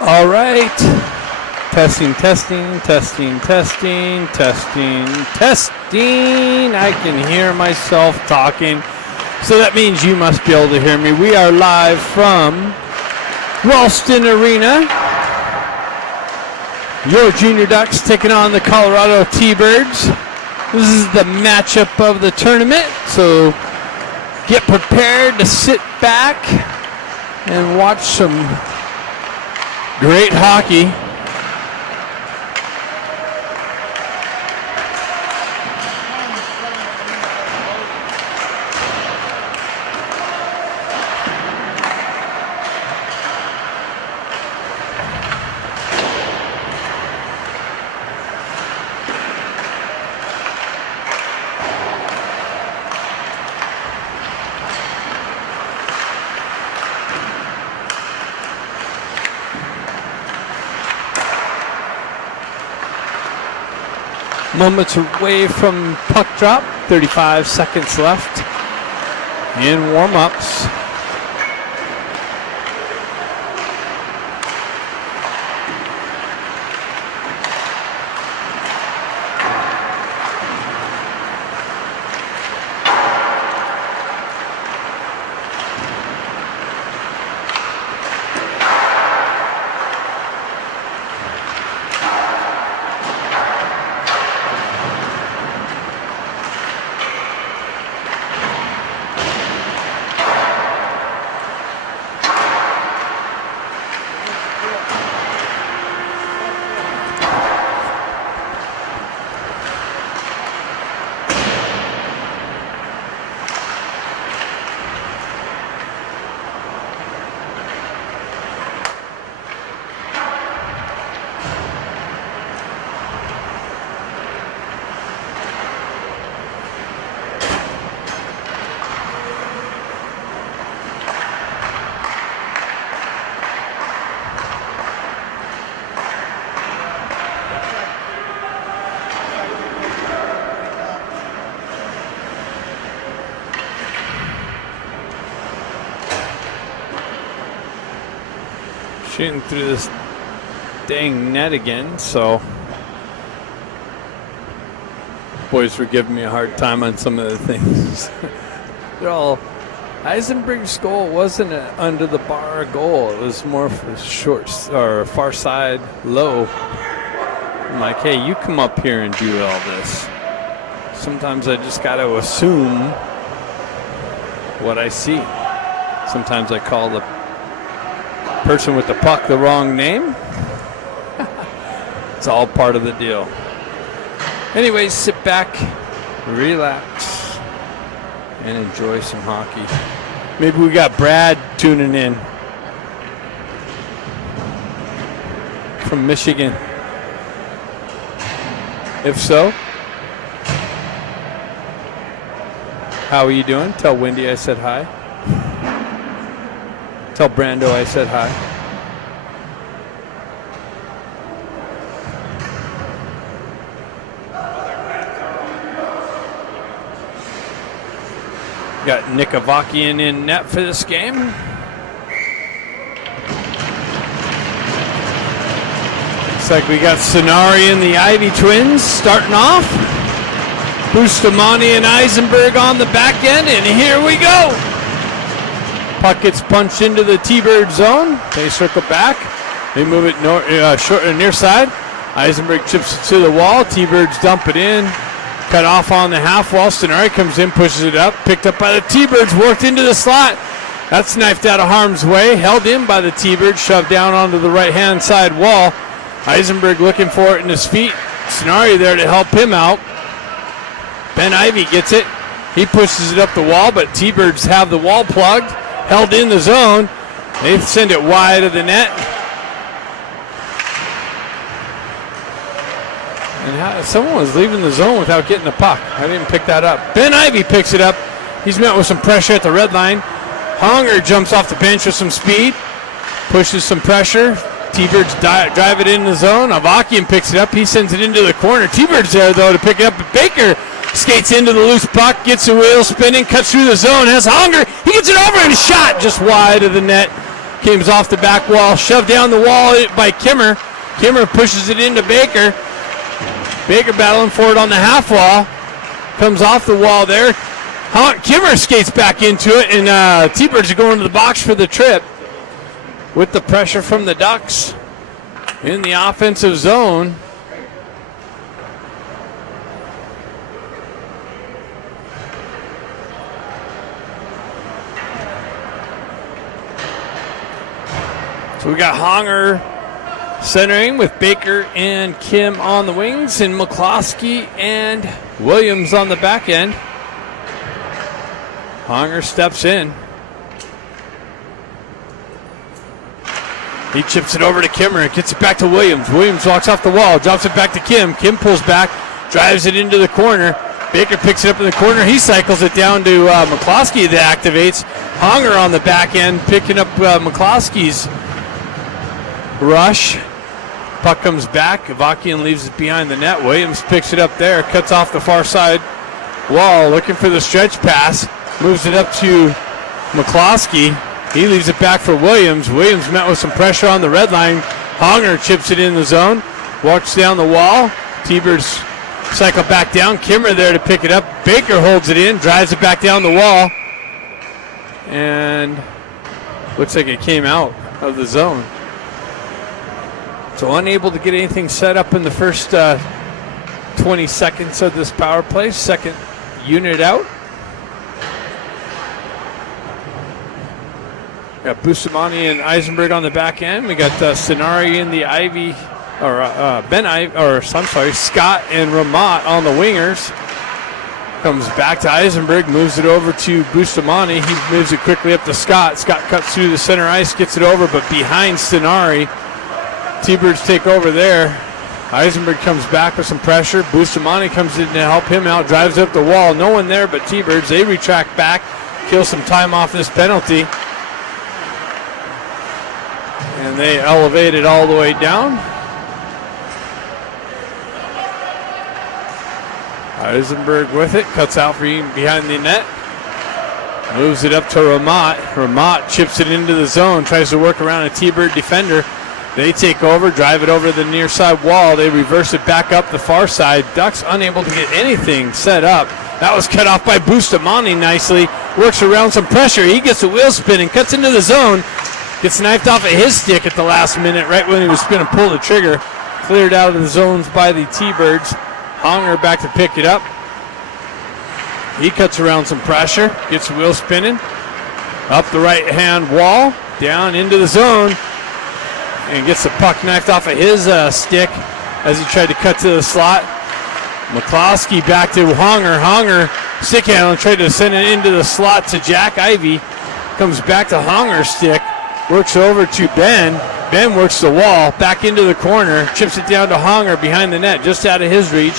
All right. Testing, testing, testing, testing, testing, testing. I can hear myself talking. So that means you must be able to hear me. We are live from Ralston Arena. Your Junior Ducks taking on the Colorado T-Birds. This is the matchup of the tournament. So get prepared to sit back and watch some great hockey. Moments away from puck drop, 35 seconds left in warm-ups. Shooting through this dang net again, so boys were giving me a hard time on some of the things. They're all, Eisenberg's goal wasn't an under the bar goal. It was more for short or far side low. I'm like, hey, you come up here and do all this. Sometimes I just got to assume what I see. Sometimes I call the person with the puck the wrong name. It's all part of the deal. Anyways, sit back, relax, and enjoy some hockey. Maybe we got Brad tuning in from Michigan. If so, how are you doing? Tell Wendy I said hi. Tell Brando I said hi. Got Nikavakian in net for this game. Looks like we got Sonari and the Ivy twins starting off. Bustamante and Eisenberg on the back end, and here we go. Puck gets punched into the T-Bird zone. They circle back. They move it near side. Eisenberg chips it to the wall. T-Birds dump it in. Cut off on the half wall. Stenari comes in, pushes it up. Picked up by the T-Birds. Worked into the slot. That's knifed out of harm's way. Held in by the T-Birds. Shoved down onto the right-hand side wall. Eisenberg looking for it in his feet. Stenari there to help him out. Ben Ivy gets it. He pushes it up the wall, but T-Birds have the wall plugged. Held in the zone. They send it wide of the net. And someone was leaving the zone without getting the puck. I didn't pick that up. Ben Ivy picks it up. He's met with some pressure at the red line. Honger jumps off the bench with some speed. Pushes some pressure. T-Birds drive it in the zone. Avakian picks it up. He sends it into the corner. T-Birds there, though, to pick it up. Baker skates into the loose puck, gets the wheel spinning, cuts through the zone, has Honger. He gets it over and shot just wide of the net. Kim's off the back wall, shoved down the wall by Kimmer. Kimmer pushes it into Baker. Baker battling for it on the half wall. Comes off the wall there. Kimmer skates back into it, and T-Birds are going to the box for the trip. With the pressure from the Ducks in the offensive zone. So we got Honger centering with Baker and Kim on the wings, and McCloskey and Williams on the back end. Honger steps in. He chips it over to Kimmer and gets it back to Williams. Williams walks off the wall, drops it back to Kim. Kim pulls back, drives it into the corner. Baker picks it up in the corner. He cycles it down to McCloskey that activates. Honger on the back end picking up McCloskey's rush. Puck comes back. Avakian leaves it behind the net. Williams picks it up there, cuts off the far side wall, looking for the stretch pass. Moves it up to McCloskey. He leaves it back for Williams. Williams met with some pressure on the red line. Honger chips it in the zone. Walks down the wall. T-Birds cycle back down. Kimmer there to pick it up. Baker holds it in, drives it back down the wall. And looks like it came out of the zone. So unable to get anything set up in the first 20 seconds of this power play. Second unit out. We got Bustamante and Eisenberg on the back end. We got Stenari in the Ivy, or Scott and Ramat on the wingers. Comes back to Eisenberg, moves it over to Bustamante. He moves it quickly up to Scott. Scott cuts through the center ice, gets it over, but behind Stenari. T-Birds take over there. Eisenberg comes back with some pressure. Bustamante comes in to help him out, drives up the wall. No one there but T-Birds. They retract back, kill some time off this penalty. And they elevate it all the way down. Eisenberg with it, cuts out behind the net. Moves it up to Ramat. Ramat chips it into the zone, tries to work around a T-Bird defender. They take over, drive it over the near side wall. They reverse it back up the far side. Ducks unable to get anything set up. That was cut off by Bustamante nicely. Works around some pressure. He gets a wheel spin and cuts into the zone. Gets knifed off of his stick at the last minute, right when he was going to pull the trigger. Cleared out of the zones by the T-Birds. Honger back to pick it up. He cuts around some pressure, gets the wheel spinning. Up the right-hand wall, down into the zone, and gets the puck knifed off of his stick as he tried to cut to the slot. McCloskey back to Honger. Honger, stick handle, tried to send it into the slot to Jack Ivy. Comes back to Honger's stick. Works over to Ben. Ben works the wall, back into the corner, chips it down to Honger behind the net, just out of his reach.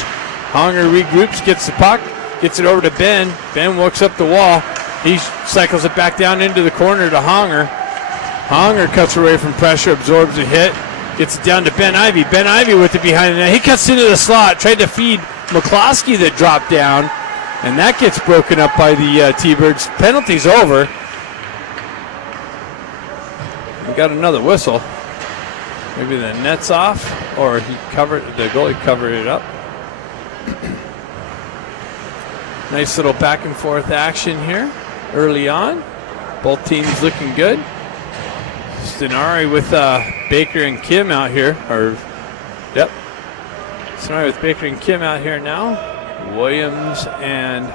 Honger regroups, gets the puck, gets it over to Ben. Ben works up the wall. He cycles it back down into the corner to Honger. Honger cuts away from pressure, absorbs a hit, gets it down to Ben Ivy. Ben Ivy with it behind the net. He cuts into the slot, tried to feed McCloskey that dropped down, and that gets broken up by the T-Birds. Penalty's over. We got another whistle. Maybe the net's off, or the goalie covered it up. Nice little back and forth action here early on. Both teams looking good. Stenari with Baker and Kim out here. Stenari with Baker and Kim out here now. Williams and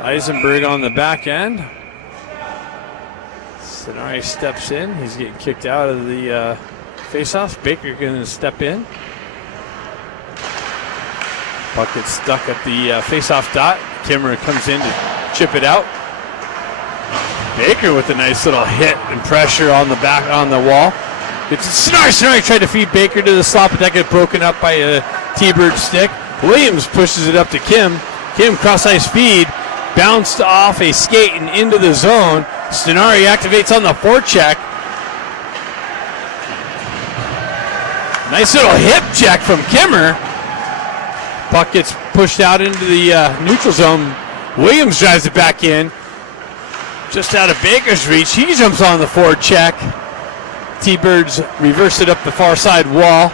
Eisenberg on the back end. Stenari steps in. He's getting kicked out of the face-off. Baker going to step in. Puck gets stuck at the face-off dot. Kimmer comes in to chip it out. Baker with a nice little hit and pressure on the back on the wall. Stenari tried to feed Baker to the slot, but that got broken up by a T-Bird stick. Williams pushes it up to Kim. Kim cross-ice feed, bounced off a skate and into the zone. Stenari activates on the forecheck. Nice little hip check from Kimmer. Puck gets pushed out into the neutral zone. Williams drives it back in. Just out of Baker's reach. He jumps on the forecheck. T-Birds reverse it up the far side wall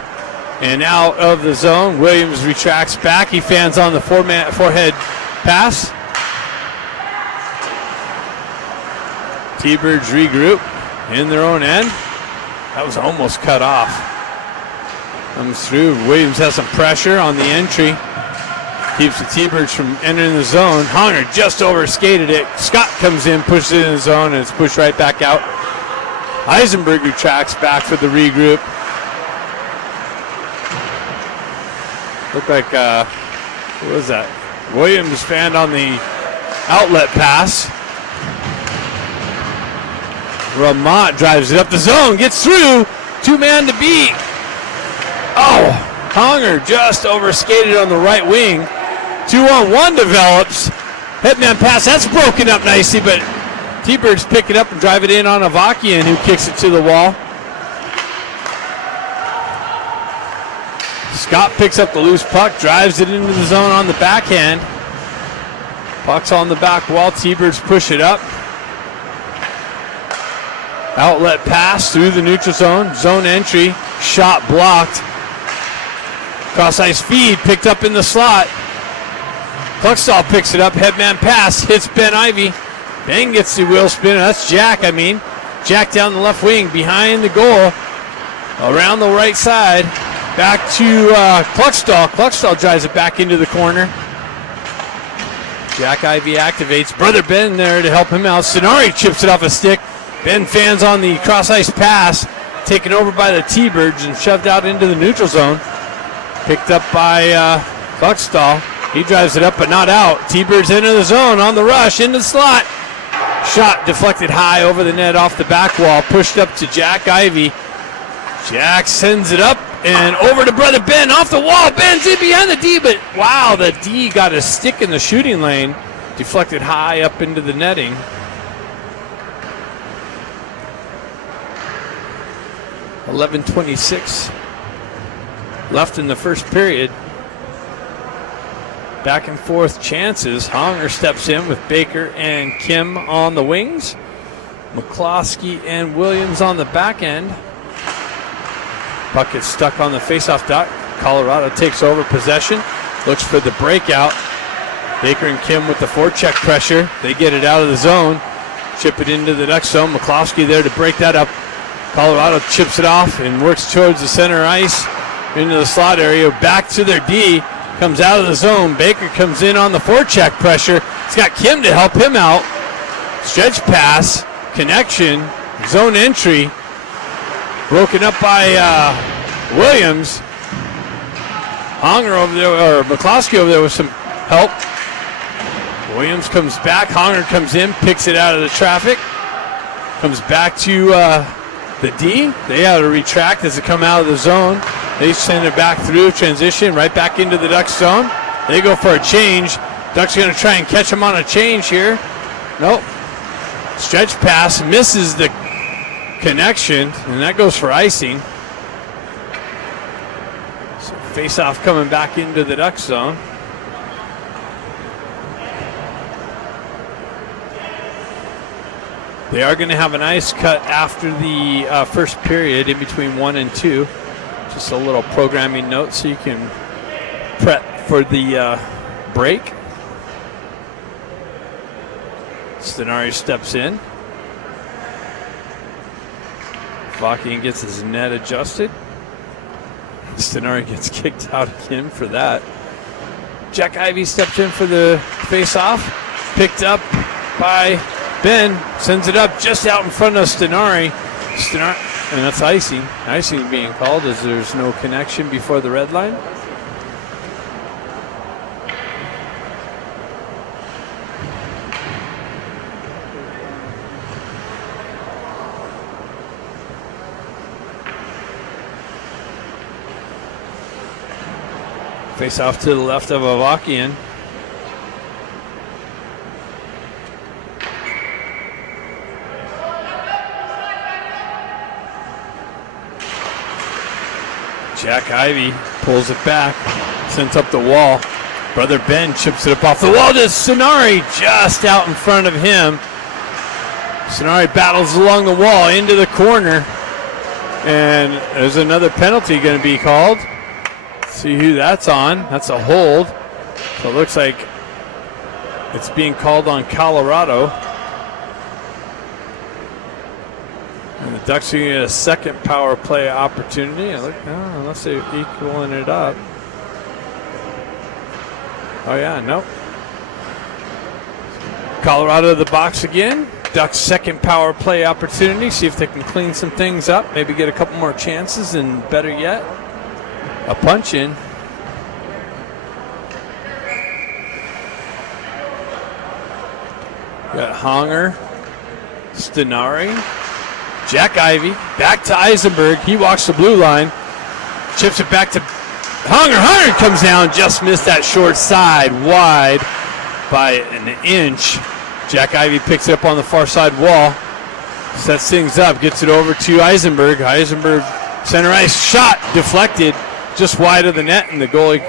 and out of the zone. Williams retracts back. He fans on the forehead pass. T-Birds regroup in their own end. That was almost cut off. Comes through. Williams has some pressure on the entry. Keeps the T-Birds from entering the zone. Honger just overskated it. Scott comes in, pushes it in the zone, and it's pushed right back out. Eisenberg retracts back for the regroup. Looked like, what was that? Williams fanned on the outlet pass. Ramont drives it up the zone, gets through. 2-man to beat. Oh, Honger just overskated on the right wing. 2-on-1 develops. Headman pass, that's broken up nicely, but T-Birds pick it up and drive it in on Avakian, who kicks it to the wall. Scott picks up the loose puck, drives it into the zone on the backhand. Puck's on the back wall. T-Birds push it up. Outlet pass through the neutral zone. Zone entry. Shot blocked. Cross ice feed picked up in the slot. Cluckstall picks it up. Headman pass hits Ben Ivy. Ben gets the wheel spinner. That's Jack, Jack down the left wing behind the goal. Around the right side. Back to Cluckstall. Cluckstall drives it back into the corner. Jack Ivy activates. Brother Ben there to help him out. Sonari chips it off a stick. Ben fans on the cross ice pass. Taken over by the T-Birds and shoved out into the neutral zone. Picked up by Cluckstall. He drives it up but not out. T-Birds into the zone on the rush, into the slot. Shot deflected high over the net off the back wall. Pushed up to Jack Ivy. Jack sends it up and over to Brother Ben off the wall. Ben's in behind the D, but wow, the D got a stick in the shooting lane. Deflected high up into the netting. .26 left in the first period. Back and forth chances. Honger steps in with Baker and Kim on the wings. McCloskey and Williams on the back end. Puck gets stuck on the faceoff dot. Colorado takes over possession. Looks for the breakout. Baker and Kim with the forecheck pressure. They get it out of the zone. Chip it into the Duck zone. McCloskey there to break that up. Colorado chips it off and works towards the center ice into the slot area. Back to their D. Comes out of the zone. Baker comes in on the forecheck pressure. He's got Kim to help him out. Stretch pass. Connection. Zone entry. Broken up by Williams. Honger over there, or McCloskey over there with some help. Williams comes back. Honger comes in, picks it out of the traffic. Comes back to the D. They have to retract as they come out of the zone. They send it back through transition, right back into the Ducks zone. They go for a change. Ducks are going to try and catch them on a change here. Nope. Stretch pass misses the connection, and that goes for icing. So face-off coming back into the Ducks zone. They are going to have an ice cut after the first period, in between 1 and 2. Just a little programming note so you can prep for the break. Stenari steps in. Vakian gets his net adjusted. Stenari gets kicked out again for that. Jack Ivy steps in for the face-off. Picked up by Ben. Sends it up just out in front of Stenari. And that's icing. Icing being called as there's no connection before the red line. Face off to the left of Avakian. Jack Ivy pulls it back, sends up the wall. Brother Ben chips it up off the wall to Sonari, just out in front of him. Sonari battles along the wall into the corner. And there's another penalty going to be called. See who that's on. That's a hold. So it looks like it's being called on Colorado. And the Ducks are going to get a second power play opportunity. Unless they're equaling it up. Oh, yeah, nope. Colorado to the box again. Ducks' second power play opportunity. See if they can clean some things up. Maybe get a couple more chances, and better yet, a punch in. Got Honger, Stenari, Jack Ivey, back to Eisenberg. He walks the blue line, chips it back to Honger. Honger comes down, just missed that short side, wide by an inch. Jack Ivey picks it up on the far side wall, sets things up, gets it over to Eisenberg. Eisenberg, center ice, shot, deflected, just wide of the net, and the goalie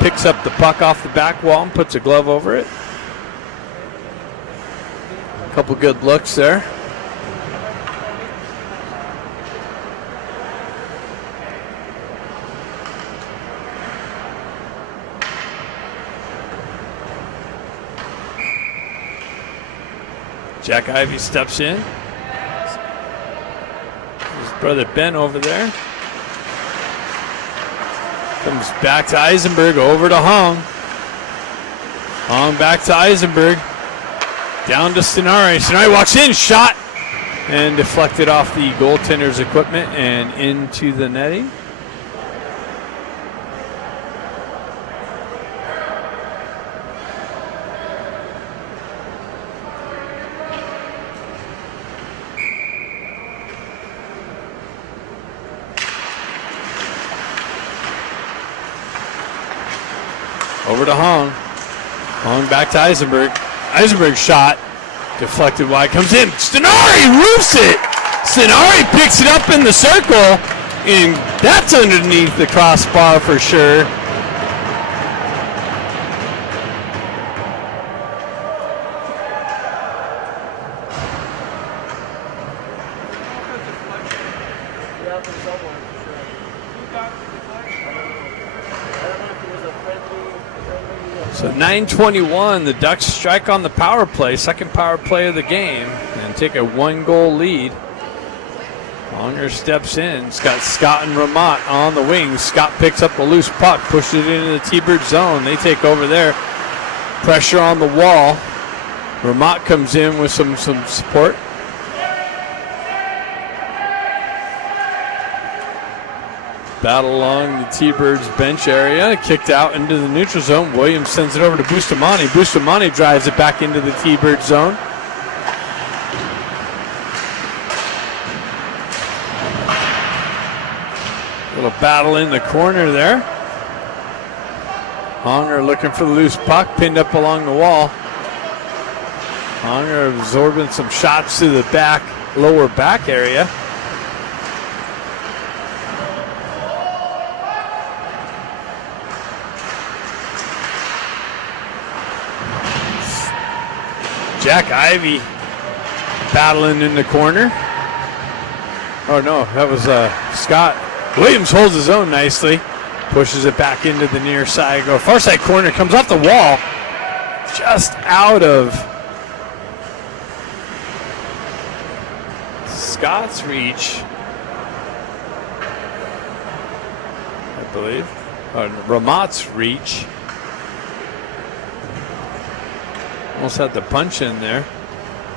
picks up the puck off the back wall and puts a glove over it. A couple good looks there. Jack Ivey steps in. His brother Ben over there. Comes back to Eisenberg, over to Hong. Hong back to Eisenberg. Down to Stenari. Stenari walks in, shot, and deflected off the goaltender's equipment and into the netting. Over to Hong. Hong back to Eisenberg. Eisenberg shot. Deflected wide. Comes in. Stenari roofs it. Stenari picks it up in the circle. And that's underneath the crossbar for sure. So 9:21, the Ducks strike on the power play, second power play of the game, and take a 1-goal lead. Longer steps in. It's got Scott and Ramat on the wings. Scott picks up the loose puck, pushes it into the T-Bird zone. They take over there. Pressure on the wall. Ramat comes in with some support. Battle along the T-Birds bench area, kicked out into the neutral zone. Williams sends it over to Bustamante. Bustamante drives it back into the T-Bird zone. Little battle in the corner there. Honger looking for the loose puck, pinned up along the wall. Honger absorbing some shots to the back, lower back area. Jack Ivey battling in the corner. Oh no, that was Scott. Williams holds his own nicely. Pushes it back into the near side. Far side corner, comes off the wall. Just out of Scott's reach, I believe. Ramat's reach. Almost had the punch in there.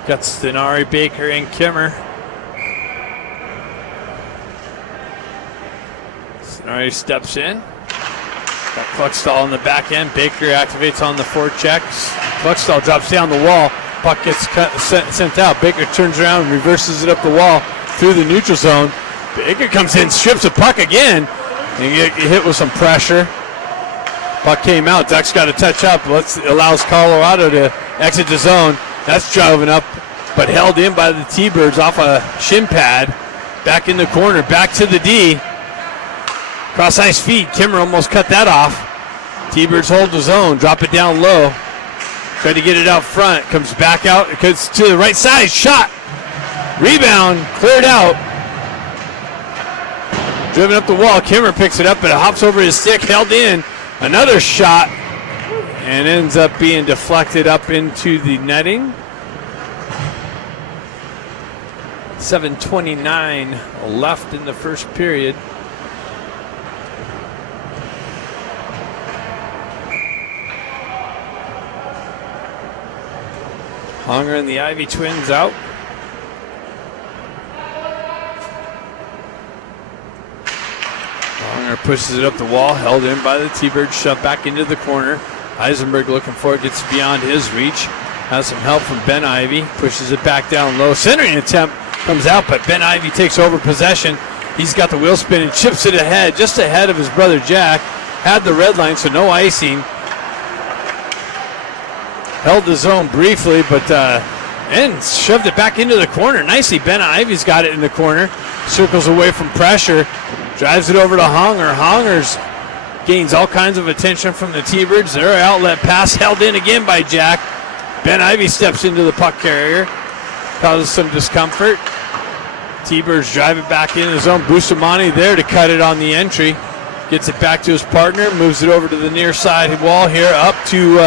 Got Stenari, Baker, and Kimmer. Stenari steps in. Got Cluckstall on the back end. Baker activates on the forecheck. Cluckstall drops down the wall. Puck gets sent out. Baker turns around and reverses it up the wall through the neutral zone. Baker comes in, strips the puck again, and get hit with some pressure. Puck came out. Ducks got to touch up. Allows Colorado to exit the zone. That's driving up, but held in by the T-Birds off a shin pad. Back in the corner. Back to the D. Cross ice feed. Kimmer almost cut that off. T-Birds hold the zone. Drop it down low. Try to get it out front. Comes back out. It goes to the right side. Shot. Rebound. Cleared out. driven up the wall. Kimmer picks it up, but it hops over his stick, held in. Another shot, and ends up being deflected up into the netting. 7:29 left in the first period. Honger and the Ivy twins out. Honger pushes it up the wall, held in by the T-Birds, shoved back into the corner. Eisenberg looking for it, gets beyond his reach. Has some help from Ben Ivy, pushes it back down low. Centering attempt comes out, but Ben Ivy takes over possession. He's got the wheel spin and chips it ahead, just ahead of his brother Jack. Had the red line, so no icing. Held the zone briefly, but and shoved it back into the corner. Nicely, Ben Ivy's got it in the corner. Circles away from pressure. Drives it over to Honger. Honger's gains all kinds of attention from the T-Birds. Their outlet pass held in again by Jack. Ben Ivy steps into the puck carrier. Causes some discomfort. T-Birds drive it back into the zone. Bustamante there to cut it on the entry. Gets it back to his partner. Moves it over to the near side wall here. Up to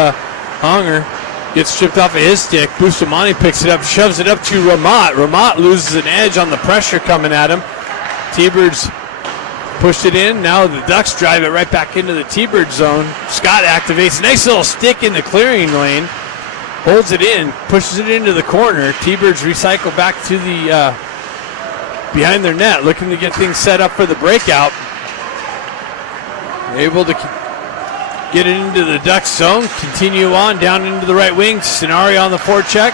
Honger. Gets stripped off of his stick. Bustamante picks it up, shoves it up to Ramat. Ramat loses an edge on the pressure coming at him. T-Birds pushed it in. Now the Ducks drive it right back into the T-Bird zone. Scott activates. Nice little stick in the clearing lane. Holds it in, pushes it into the corner. T-Birds recycle back to the behind their net, looking to get things set up for the breakout. Able to get it into the Ducks zone, continue on down into the right wing. Scenario on the forecheck.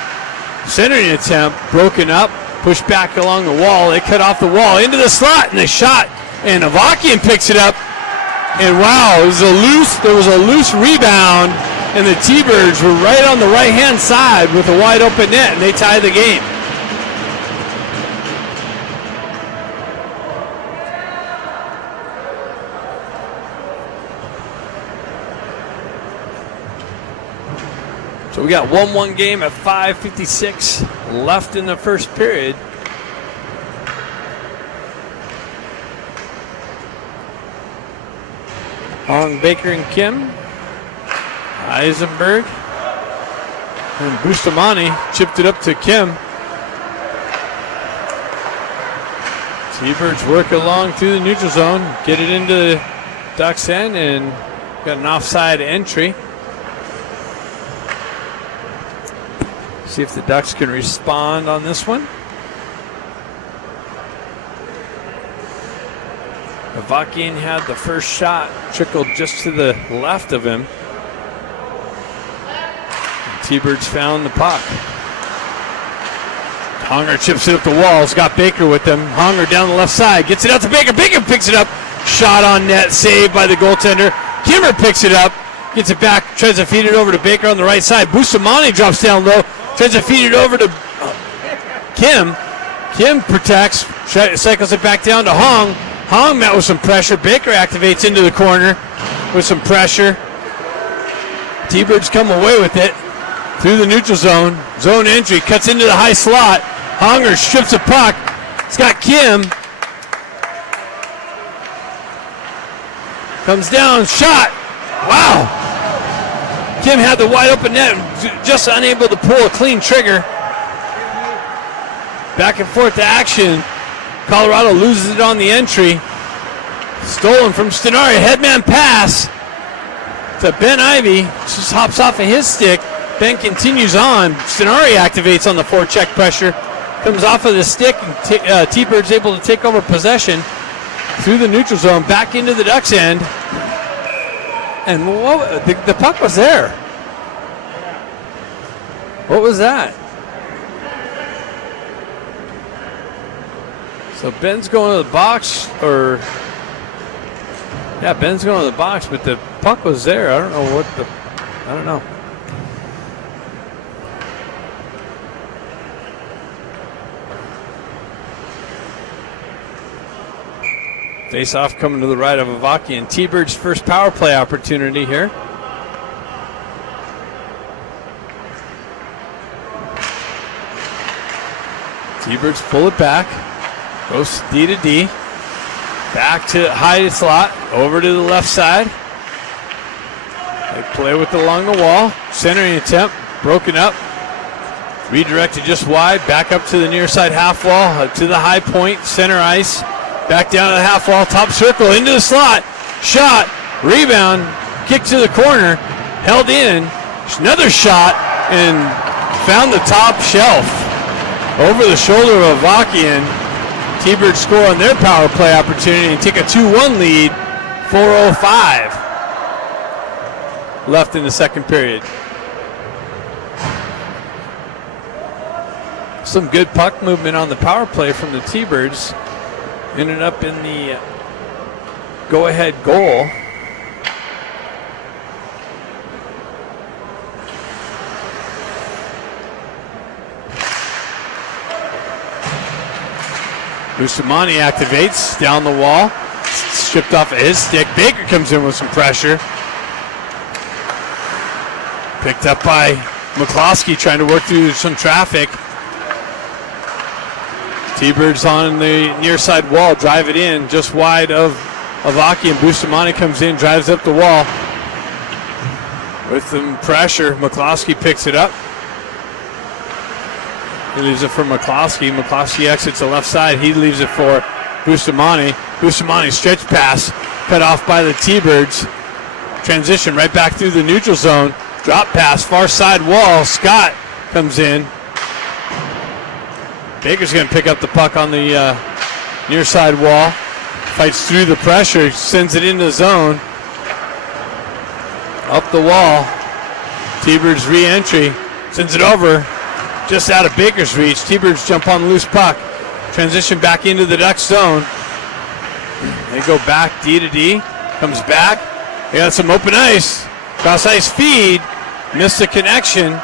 Centering attempt, broken up, pushed back along the wall. They cut off the wall into the slot, and they shot. And Avakian picks it up. And wow, there was a loose rebound, and the T-Birds were right on the right-hand side with a wide open net, and they tie the game. So we got 1-1 game at 5:56 left in the first period. Hong, Baker, and Kim. Eisenberg. And Bustamante chipped it up to Kim. T-Birds work along through the neutral zone. Get it into the Ducks end and got an offside entry. See if the Ducks can respond on this one. Avakian had the first shot, trickled just to the left of him. And T-Birds found the puck. Honger chips it up the wall. He's got Baker with him. Honger down the left side, gets it out to Baker. Baker picks it up. Shot on net, saved by the goaltender. Kimmer picks it up, gets it back, tries to feed it over to Baker on the right side. Bustamante drops down low. Tries to feed it over to Kim. Kim protects, cycles it back down to Hong. Hong met with some pressure. Baker activates into the corner with some pressure. T-Birds come away with it through the neutral zone. Zone entry, cuts into the high slot. Honger strips a puck. It's got Kim. Comes down, shot. Wow. Kim had the wide open net, just unable to pull a clean trigger. Back and forth to action. Colorado loses it on the entry. Stolen from Stenari. Headman pass to Ben Ivy. Just hops off of his stick. Ben continues on. Stenari activates on the forecheck pressure. Comes off of the stick, and T-Bird's able to take over possession through the neutral zone, back into the Ducks end. And the puck was there. What was that? So Ben's going to the box, Ben's going to the box, but the puck was there. I don't know. Face-off coming to the right of Avakian. T-Bird's first power play opportunity here. T-Birds pull it back. Goes D to D. Back to high slot, over to the left side. They play with it along the wall. Centering attempt, broken up. Redirected just wide, back up to the near side half wall, to the high point, center ice. Back down to the half wall, top circle, into the slot. Shot, rebound, kick to the corner, held in. Another shot, and found the top shelf. Over the shoulder of Avakian. T-Birds score on their power play opportunity and take a 2-1 lead. 4:05 left in the second period. Some good puck movement on the power play from the T-Birds. Ended up in the go-ahead goal. Bustamante activates down the wall. Stripped off of his stick. Baker comes in with some pressure. Picked up by McCloskey trying to work through some traffic. T-Birds on the near side wall. Drive it in just wide of Avaki, and Bustamante comes in, drives up the wall. With some pressure, McCloskey picks it up. He leaves it for McCloskey. McCloskey exits the left side. He leaves it for Bustamante. Bustamante stretch pass cut off by the T-Birds. Transition right back through the neutral zone. Drop pass, far side wall. Scott comes in. Baker's going to pick up the puck on the near side wall. Fights through the pressure, sends it into the zone. Up the wall. T-Birds re-entry. Sends it over. Just out of Baker's reach. T-Birds jump on the loose puck. Transition back into the Ducks zone. They go back D to D. Comes back. They got some open ice. Cross ice feed. Missed the connection.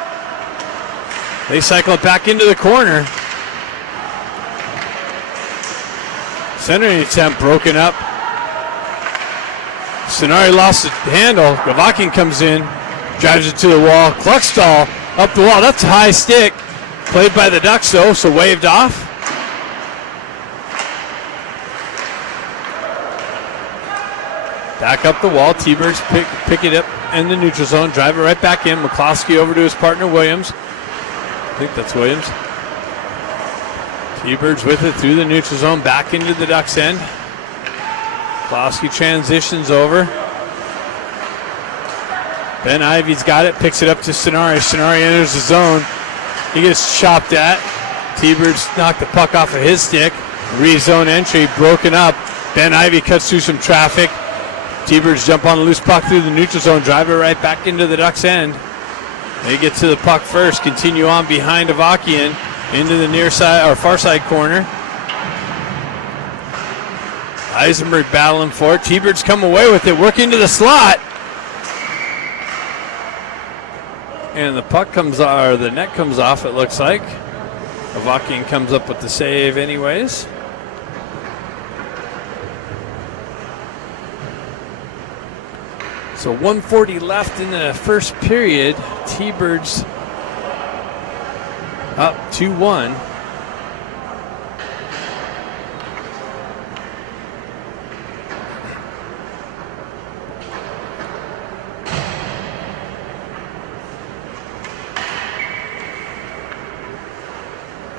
They cycle it back into the corner. Centering attempt broken up. Sonari lost the handle. Gavakin comes in. Drives it to the wall. Kluckstall up the wall. That's a high stick. Played by the Ducks though, so waved off. Back up the wall. T-Birds pick it up in the neutral zone. Drive it right back in. McCloskey over to his partner Williams. I think that's Williams. T-Birds with it through the neutral zone. Back into the Ducks end. McCloskey transitions over. Ben Ivy's got it. Picks it up to Sonari. Sonari enters the zone. He gets chopped at. T-Birds knock the puck off of his stick. Re-zone entry broken up. Ben Ivy cuts through some traffic. T-Birds jump on a loose puck through the neutral zone. Drive it right back into the Ducks end. They get to the puck first. Continue on behind Avakian into the near side or far side corner. Eisenberg battling for it. T-Birds come away with it. Work into the slot. And the puck comes, or the net comes off, it looks like. Avakian comes up with the save anyways. So 1:40 left in the first period. T-Birds up 2-1.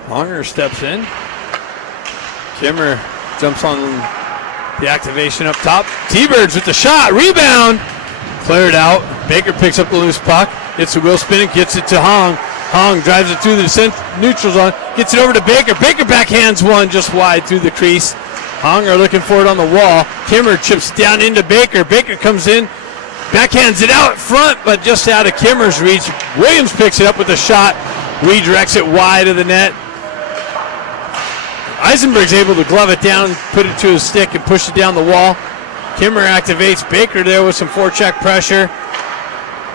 Honger steps in. Kimmer jumps on the activation up top. T-Birds with the shot. Rebound. Cleared out. Baker picks up the loose puck. Hits the wheel spin and gets it to Hong. Hong drives it through the neutral zone. Gets it over to Baker. Baker backhands one just wide through the crease. Hong are looking for it on the wall. Kimmer chips down into Baker. Baker comes in. Backhands it out front, but just out of Kimmer's reach. Williams picks it up with a shot. Redirects it wide of the net. Eisenberg's able to glove it down, put it to his stick, and push it down the wall. Kimmer activates Baker there with some forecheck pressure.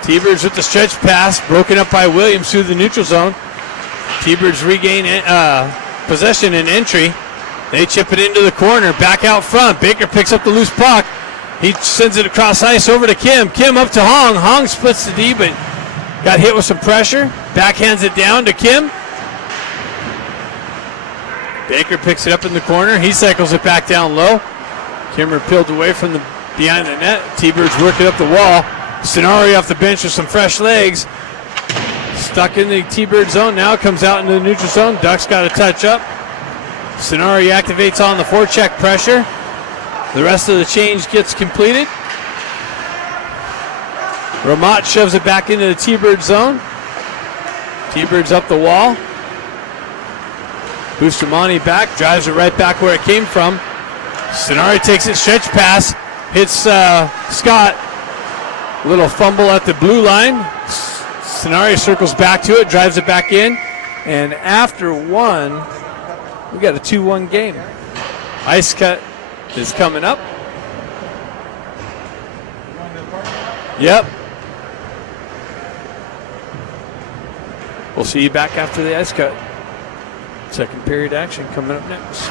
T-Birds with the stretch pass, broken up by Williams through the neutral zone. T-Birds regain possession and entry. They chip it into the corner, back out front. Baker picks up the loose puck. He sends it across ice over to Kim. Kim up to Hong. Hong splits the D, but got hit with some pressure. Backhands it down to Kim. Baker picks it up in the corner. He cycles it back down low. Kimmer peeled away from the behind the net. T-Birds working up the wall. Stenari off the bench with some fresh legs. Stuck in the T-Bird zone. Now comes out into the neutral zone. Ducks got a touch up. Stenari activates on the forecheck pressure. The rest of the change gets completed. Ramat shoves it back into the T-Bird zone. T-Birds up the wall. Bustamante back, drives it right back where it came from. Stenari takes it, stretch pass, hits Scott. Little fumble at the blue line. Stenari circles back to it, drives it back in. And after one, we got a 2-1 game. Ice cut is coming up. Yep. We'll see you back after the ice cut. Second period action coming up next.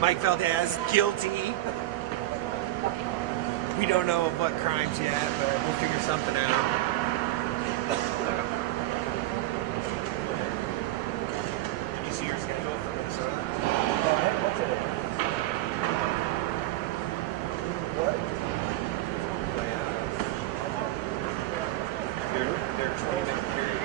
Mike Valdez, guilty. We don't know of what crimes yet, but we'll figure something out. Did you see your schedule for Minnesota? What? They're 20-minute periods.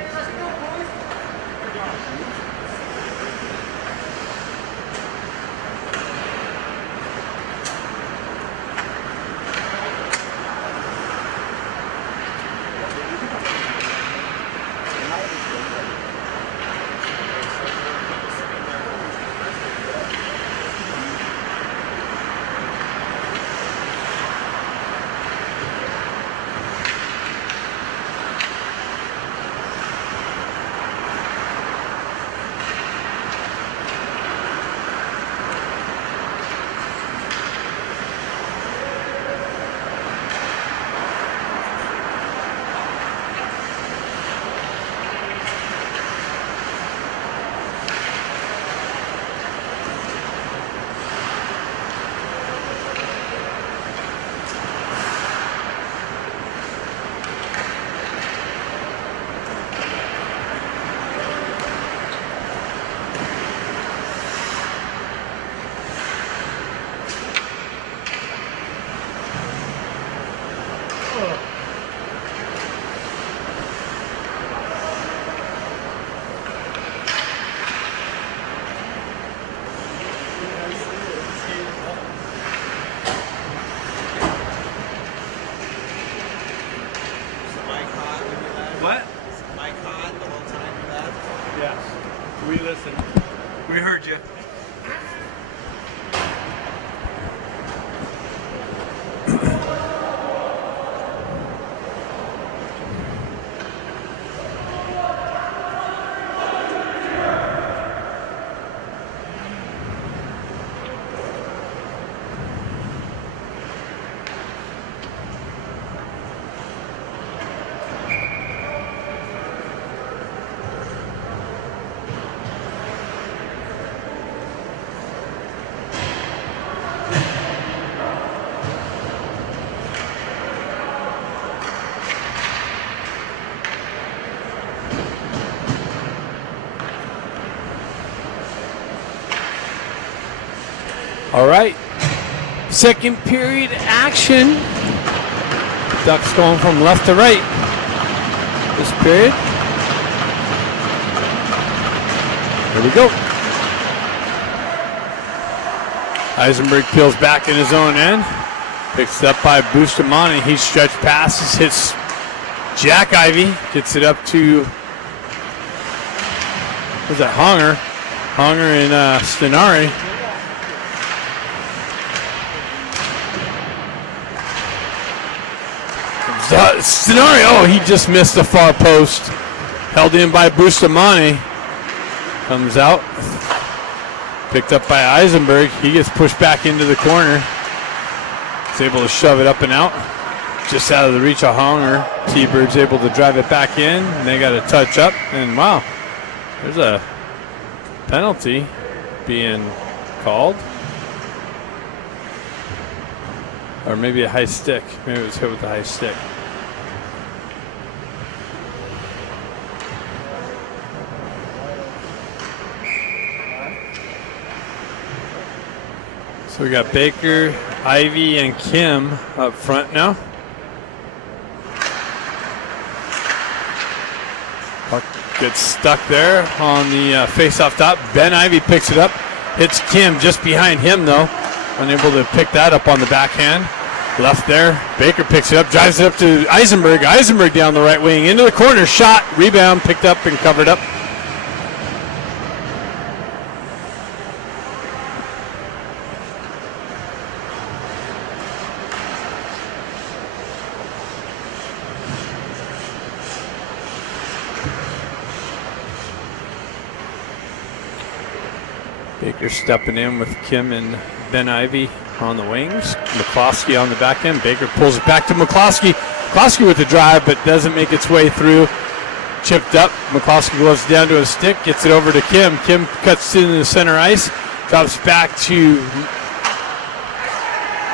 All right. Second period action. Ducks going from left to right this period. Here we go. Eisenberg peels back in his own end. Picks it up by Bustamante. He stretch passes, hits Jack Ivy. Gets it up to, who's that, Honger. Honger and Stenari. Stenari, oh, he just missed the far post. Held in by Bustamante. Comes out. Picked up by Eisenberg. He gets pushed back into the corner. He's able to shove it up and out. Just out of the reach of Honger. T-Bird's able to drive it back in. And they got a touch up. And wow, there's a penalty being called. Or maybe a high stick. Maybe it was hit with a high stick. So we got Baker, Ivy, and Kim up front now. Puck gets stuck there on the face-off top. Ben Ivy picks it up, hits Kim just behind him though. Unable to pick that up on the backhand. Left there, Baker picks it up, drives it up to Eisenberg. Eisenberg down the right wing, into the corner, shot, rebound, picked up and covered up. Baker stepping in with Kim and Ben Ivy on the wings. McCloskey on the back end. Baker pulls it back to McCloskey. McCloskey with the drive, but doesn't make its way through. Chipped up. McCloskey goes down to a stick, gets it over to Kim. Kim cuts into the center ice, drops back to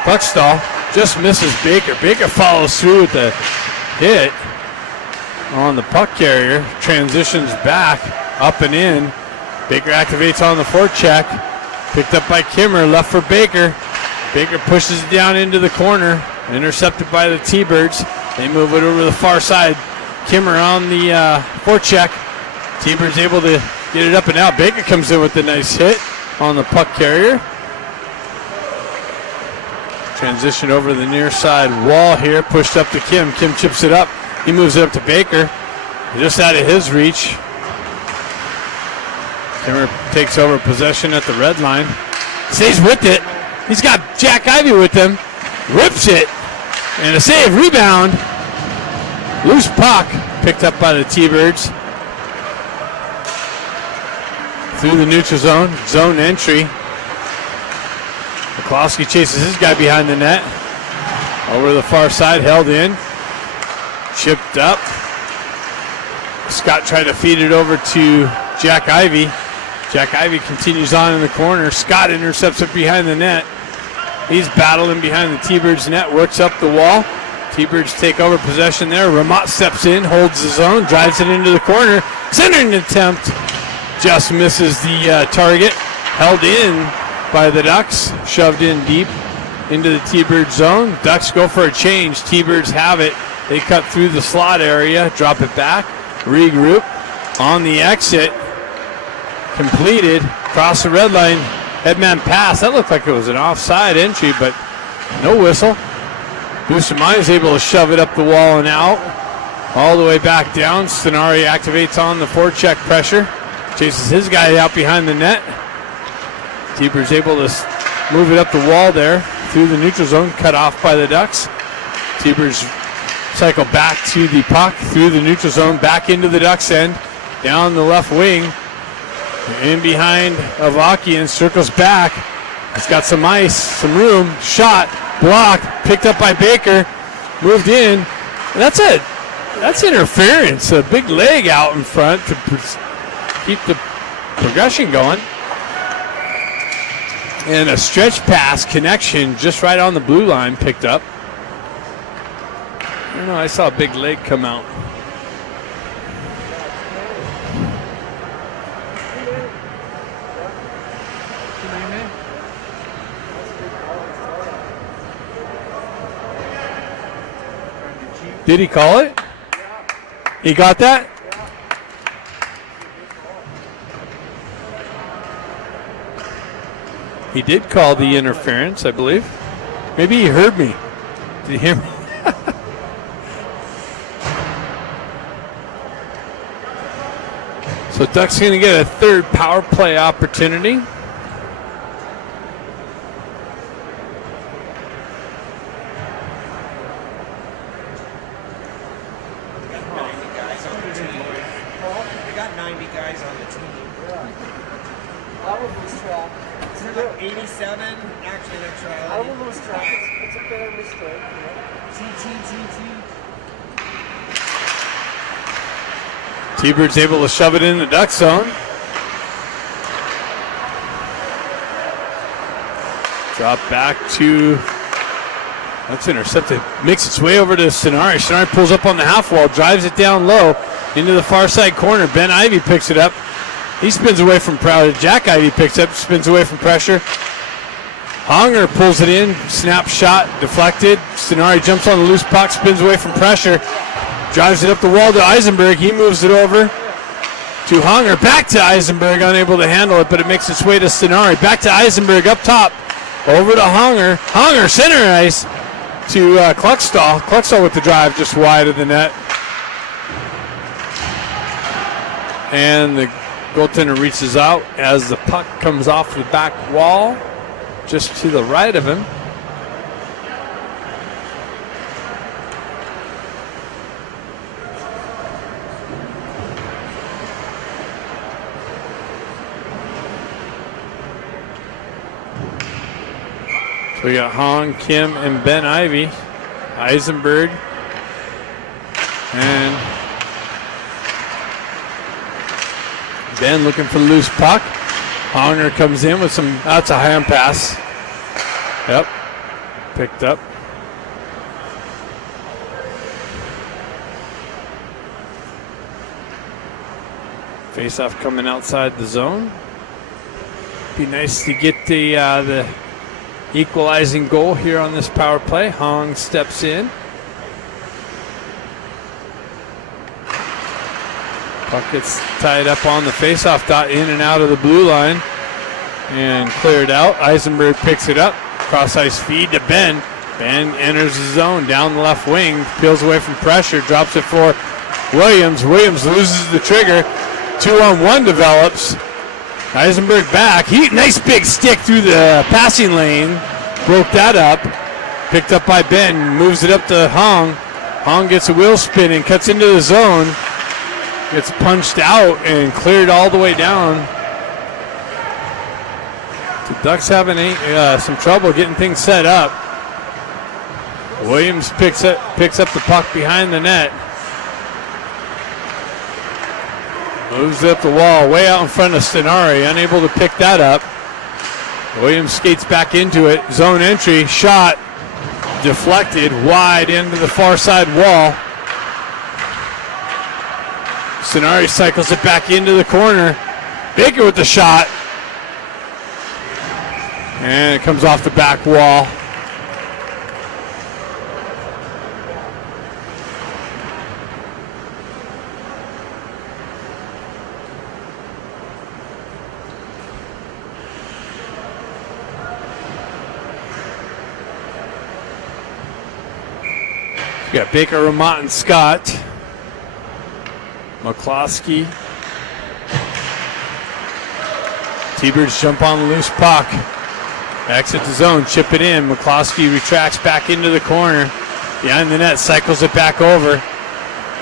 Buckstall. Just misses Baker. Baker follows through with the hit on the puck carrier. Transitions back, up and in. Baker activates on the forecheck. Picked up by Kimmer, left for Baker. Baker pushes it down into the corner. Intercepted by the T-Birds. They move it over the far side. Kimmer on the forecheck. T-Birds able to get it up and out. Baker comes in with a nice hit on the puck carrier. Transition over the near side wall here. Pushed up to Kim. Kim chips it up. He moves it up to Baker. Just out of his reach. Kimmer takes over possession at the red line. Stays with it. He's got Jack Ivy with him. Rips it. And a save, rebound. Loose puck. Picked up by the T-Birds. Through the neutral zone. Zone entry. McCloskey chases his guy behind the net. Over the far side, held in. Chipped up. Scott tried to feed it over to Jack Ivy. Jack Ivy continues on in the corner. Scott intercepts it behind the net. He's battling behind the T-Birds net, works up the wall. T-Birds take over possession there. Ramat steps in, holds the zone, drives it into the corner. Centering attempt. Just misses the target. Held in by the Ducks. Shoved in deep into the T-Bird zone. Ducks go for a change. T-Birds have it. They cut through the slot area, drop it back, regroup. On the exit. Completed, across the red line, headman pass. That looked like it was an offside entry, but no whistle. Bustamante is able to shove it up the wall and out, all the way back down. Stenari activates on the forecheck pressure, chases his guy out behind the net. Keeper's able to move it up the wall there, through the neutral zone, cut off by the Ducks. Keeper's cycle back to the puck, through the neutral zone, back into the Ducks end, down the left wing. In behind Avakian, circles back. It's got some ice, some room. Shot, blocked, picked up by Baker, moved in. That's it. That's interference. A big leg out in front to keep the progression going. And a stretch pass connection just right on the blue line picked up. I don't know, I saw a big leg come out. Did he call it? He got that? He did call the interference, I believe. Maybe he heard me. Did he hear me? So Ducks going to get a third power play opportunity. They got 90 guys on the team. I will lose track. Is there like 87? Actually, that's right. I will lose track. It's a fair mistake. T-Bird's able to shove it in the Duck zone. Drop back to, that's intercepted. Makes its way over to Sonari. Sonari pulls up on the half wall, drives it down low into the far side corner. Ben Ivy picks it up. He spins away from pressure. Jack Ivy picks up, spins away from pressure. Honger pulls it in, snap shot, deflected. Sonari jumps on the loose puck, spins away from pressure. Drives it up the wall to Eisenberg. He moves it over to Honger. Back to Eisenberg, unable to handle it, but it makes its way to Sonari. Back to Eisenberg up top. Over to Honger. Honger, center ice to Kluckstall. Kluckstall with the drive just wide of the net. And the goaltender reaches out as the puck comes off the back wall just to the right of him. So we got Hong, Kim, and Ben Ivy. Eisenberg. And Ben looking for the loose puck. Honger comes in with some, that's a hand pass. Yep, picked up. Face-off coming outside the zone. Be nice to get the equalizing goal here on this power play. Hong steps in. Puck gets tied up on the face-off dot, in and out of the blue line and cleared out. Eisenberg picks it up. Cross-ice feed to Ben. Ben enters the zone down the left wing, peels away from pressure, drops it for Williams. Williams loses the trigger. 2-on-1 develops. Eisenberg back. Nice big stick through the passing lane. Broke that up. Picked up by Ben. Moves it up to Hong. Hong gets a wheel spin and cuts into the zone. Gets punched out and cleared all the way down. The Ducks having some trouble getting things set up. Williams picks up the puck behind the net. Moves it up the wall, way out in front of Stenari, unable to pick that up. Williams skates back into it. Zone entry, shot, deflected wide into the far side wall. Stenari cycles it back into the corner. Baker with the shot. And it comes off the back wall. We got Baker, Ramont, and Scott. McCloskey. T-Birds jump on the loose puck. Exit the zone, chip it in. McCloskey retracts back into the corner. Behind the net, cycles it back over.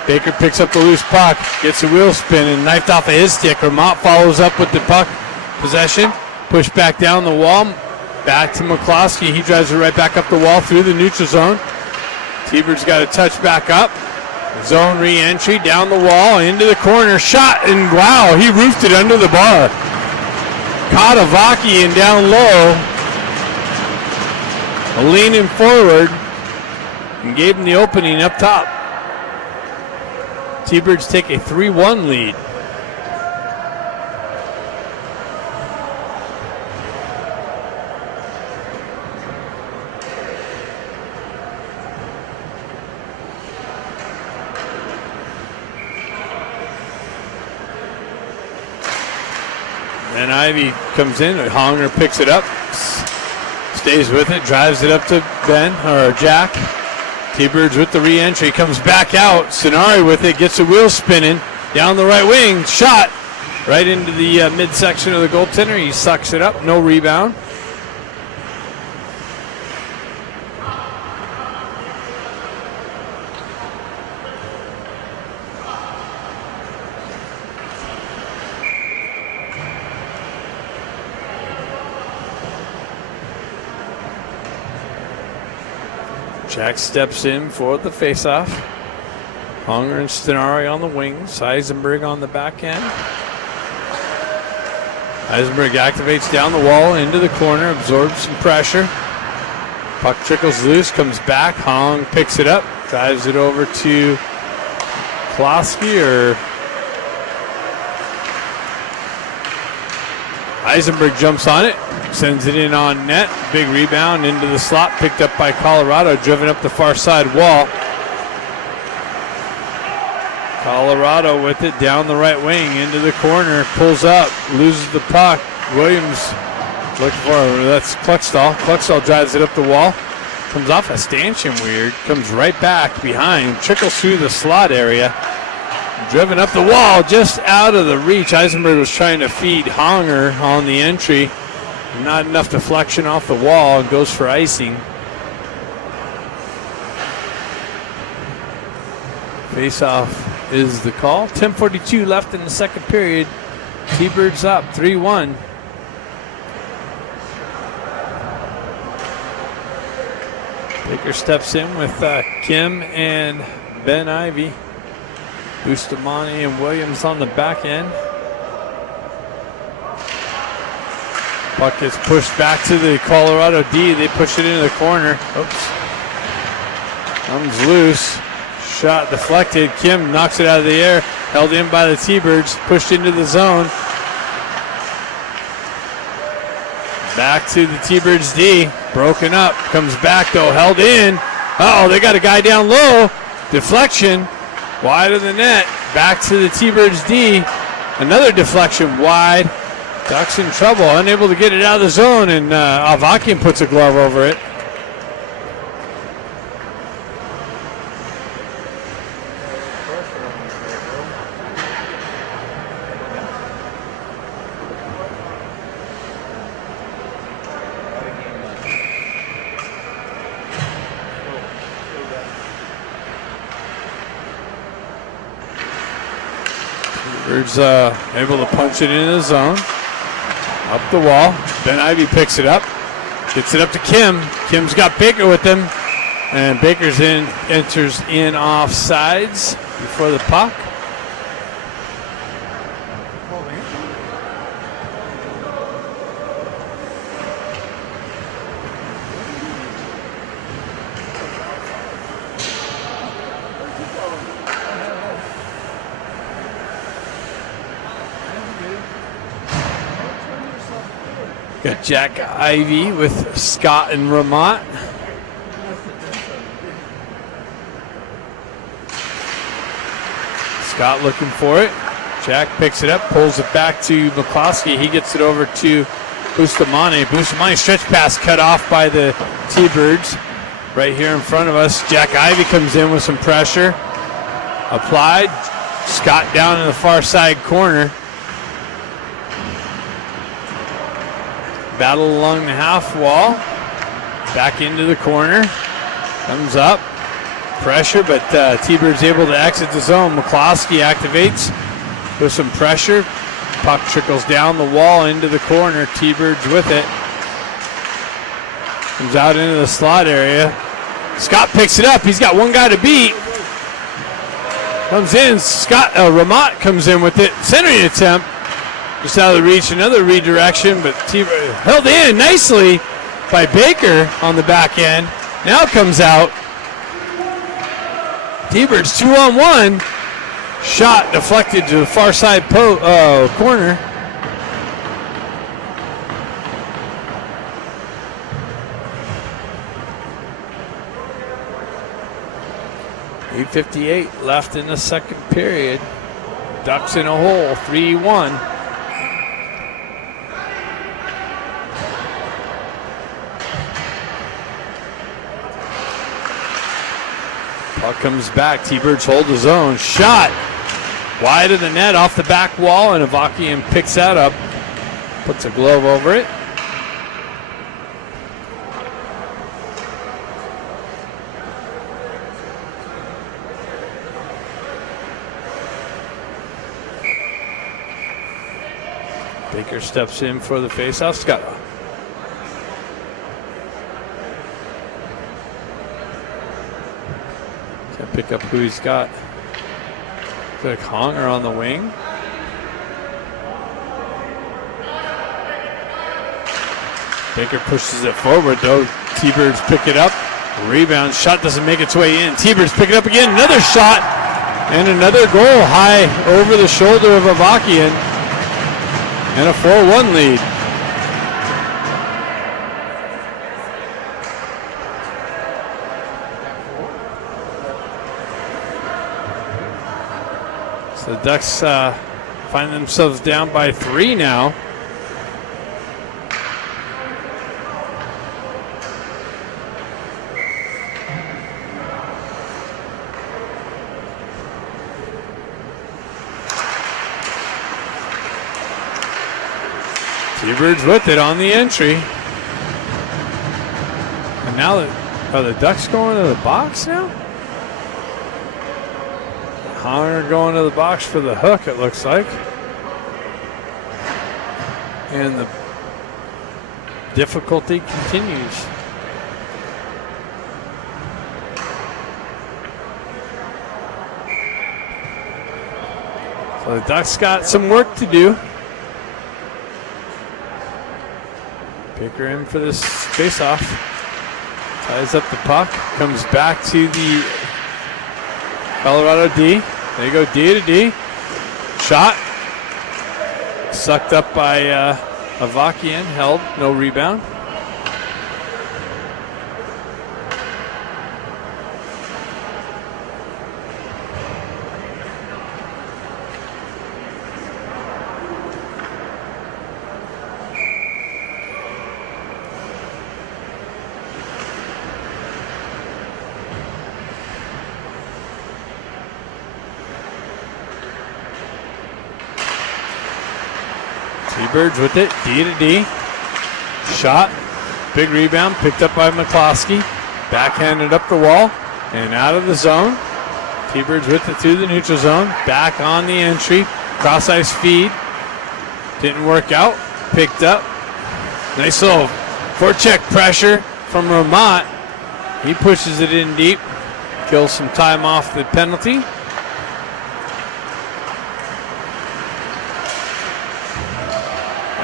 Baker picks up the loose puck, gets a wheel spin and knifed off of his stick. Ramont follows up with the puck possession. Push back down the wall. Back to McCloskey. He drives it right back up the wall through the neutral zone. T-Bird's got to touch back up. Zone re-entry down the wall into the corner. Shot, and wow, he roofed it under the bar. Caught Avaki and down low. Leaning forward and gave him the opening up top. T-Birds take a 3-1 lead. Ben Ivy comes in. Honger picks it up. Stays with it. Drives it up to Ben or Jack. T-Birds with the re-entry. Comes back out. Sonari with it. Gets the wheel spinning. Down the right wing. Shot. Right into the midsection of the goaltender. He sucks it up. No rebound. Jack steps in for the faceoff. Hunger and Stenari on the wings. Eisenberg on the back end. Eisenberg activates down the wall into the corner, absorbs some pressure. Puck trickles loose, comes back. Hong picks it up, drives it over to Klosky or Eisenberg jumps on it, sends it in on net. Big rebound into the slot, picked up by Colorado, driven up the far side wall. Colorado with it down the right wing into the corner, pulls up, loses the puck. Williams looking for it. That's Kluckstall. Kluckstall drives it up the wall. Comes off a stanchion weird, comes right back behind, trickles through the slot area. Driven up the wall, just out of the reach. Eisenberg was trying to feed Honger on the entry. Not enough deflection off the wall, and goes for icing. Face-off is the call. 10:42 left in the second period. T-Birds up 3-1. Baker steps in with Kim and Ben Ivy. Bustamante and Williams on the back end. Puck gets pushed back to the Colorado D. They push it into the corner. Oops. Comes loose. Shot deflected. Kim knocks it out of the air. Held in by the T-Birds. Pushed into the zone. Back to the T-Birds D. Broken up. Comes back though. Held in. Uh-oh, they got a guy down low. Deflection. Wide of the net. Back to the T-Birds D. Another deflection wide. Ducks in trouble. Unable to get it out of the zone, and Avakian puts a glove over it. Birds able to punch it into the zone. Up the wall. Ben Ivy picks it up. Gets it up to Kim. Kim's got Baker with him. And Baker's enters in off sides before the puck. Got Jack Ivy with Scott and Ramont. Scott looking for it. Jack picks it up, pulls it back to McCloskey. He gets it over to Bustamante. Bustamante stretch pass cut off by the T-Birds. Right here in front of us. Jack Ivy comes in with some pressure. Applied. Scott down in the far side corner. Battle along the half wall. Back into the corner. Comes up. Pressure, but T-Bird's able to exit the zone. McCloskey activates with some pressure. Puck trickles down the wall into the corner. T-Bird's with it. Comes out into the slot area. Scott picks it up. He's got one guy to beat. Comes in. Scott Ramont comes in with it. Centering attempt. Just out of the reach, another redirection, but T-Bird held in nicely by Baker on the back end. Now comes out. T-Bird's 2-on-1. Shot deflected to the far side corner. .858 left in the second period. Ducks in a hole, 3-1. Puck comes back. T-Birds hold his own. Shot wide of the net off the back wall, and Avakian picks that up. Puts a glove over it. Baker steps in for the faceoff. Scott. Can't pick up who he's got. Got Conger on the wing. Baker pushes it forward though. T-Birds pick it up. Rebound. Shot doesn't make its way in. T-Birds pick it up again. Another shot. And another goal high over the shoulder of Avakian. And a 4-1 lead. So the Ducks find themselves down by 3 now. T-Birds with it on the entry. And now are the Ducks going to the box now? Hunter going to the box for the hook, it looks like. And the difficulty continues. So the Ducks got some work to do. Baker in for this face-off. Ties up the puck. Comes back to the Colorado D. There you go, D to D. Shot. Sucked up by Avakian. Held. No rebound. T-Birds with it, D to D. Shot, big rebound, picked up by McCloskey. Backhanded up the wall and out of the zone. T-Birds with it through the neutral zone. Back on the entry, cross ice feed. Didn't work out, picked up. Nice little forecheck pressure from Ramat. He pushes it in deep, kills some time off the penalty.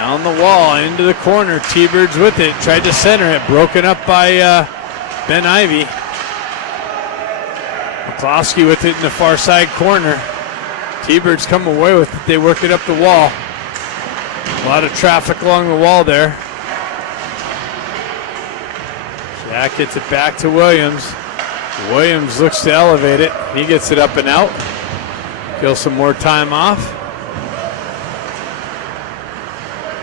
Down the wall, into the corner. T-Birds with it. Tried to center it. Broken up by Ben Ivy. McCloskey with it in the far side corner. T-Birds come away with it. They work it up the wall. A lot of traffic along the wall there. Jack gets it back to Williams. Williams looks to elevate it. He gets it up and out. Kills some more time off.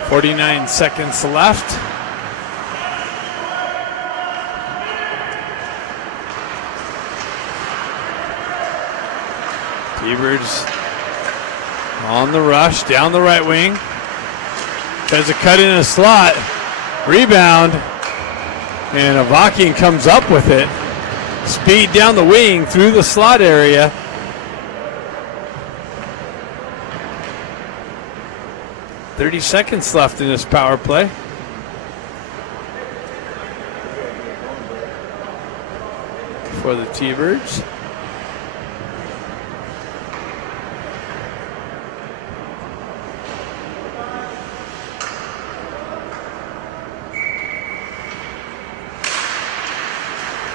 49 seconds left. T-Birds on the rush, down the right wing. Tries to cut in a slot. Rebound. And Avakian comes up with it. Speed down the wing through the slot area. .30 seconds left in this power play. For the T-Birds.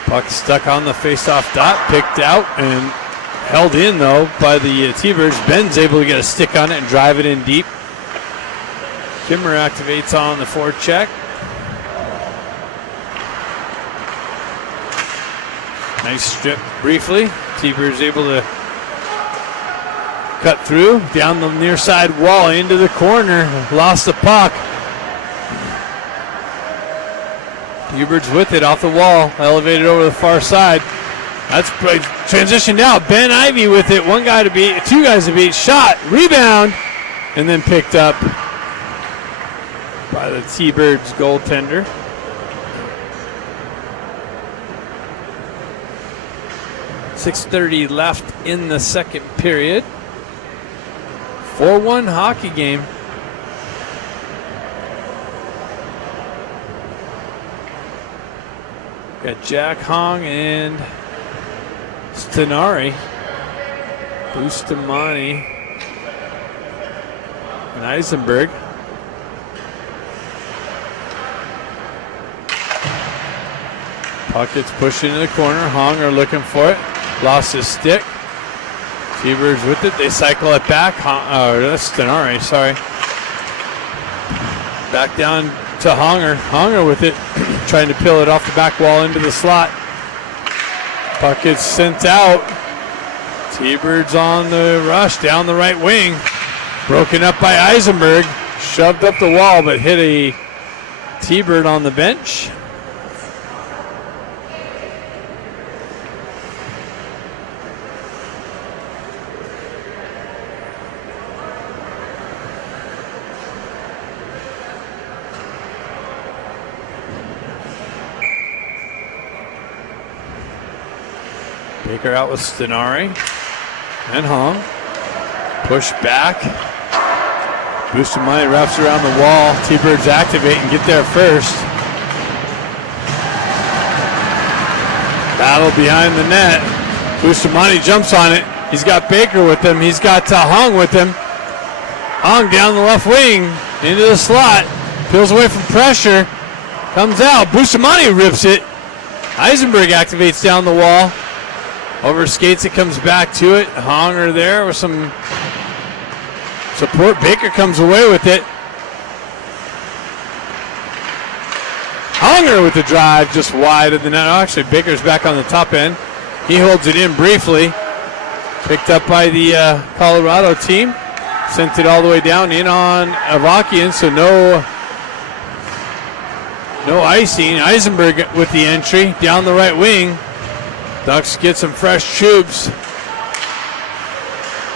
Puck stuck on the face-off dot, picked out and held in though by the T-Birds. Ben's able to get a stick on it and drive it in deep. Kimmer activates on the forecheck. Nice strip briefly. T-Birds able to cut through down the near side wall into the corner. Lost the puck. T-Birds with it off the wall. Elevated over the far side. That's transitioned out. Ben Ivy with it. One guy to beat, two guys to beat. Shot, rebound, and then picked up by the T-Birds goaltender. .6:30 left in the second period. 4-1 hockey game. Got Jack Hong and Stenari, Bustamante, and Eisenberg. Puck gets pushed into the corner. Hong are looking for it. Lost his stick. T-Birds with it. They cycle it back. That's Stenari, sorry. Back down to Honger. Honger with it. Trying to peel it off the back wall into the slot. Puck gets sent out. T-Birds on the rush down the right wing. Broken up by Eisenberg. Shoved up the wall but hit a T-Bird on the bench. Baker out with Stenari and Hong. Push back. Bustamante wraps around the wall. T-Birds activate and get there first. Battle behind the net. Bustamante jumps on it. He's got Baker with him. He's got Hong with him. Hong down the left wing into the slot. Peels away from pressure. Comes out. Bustamante rips it. Eisenberg activates down the wall. Over skates, it comes back to it. Honger there with some support. Baker comes away with it. Honger with the drive just wide of the net. Oh, actually, Baker's back on the top end. He holds it in briefly. Picked up by the Colorado team. Sent it all the way down in on Avakian, so no icing. Eisenberg with the entry down the right wing. Ducks get some fresh troops.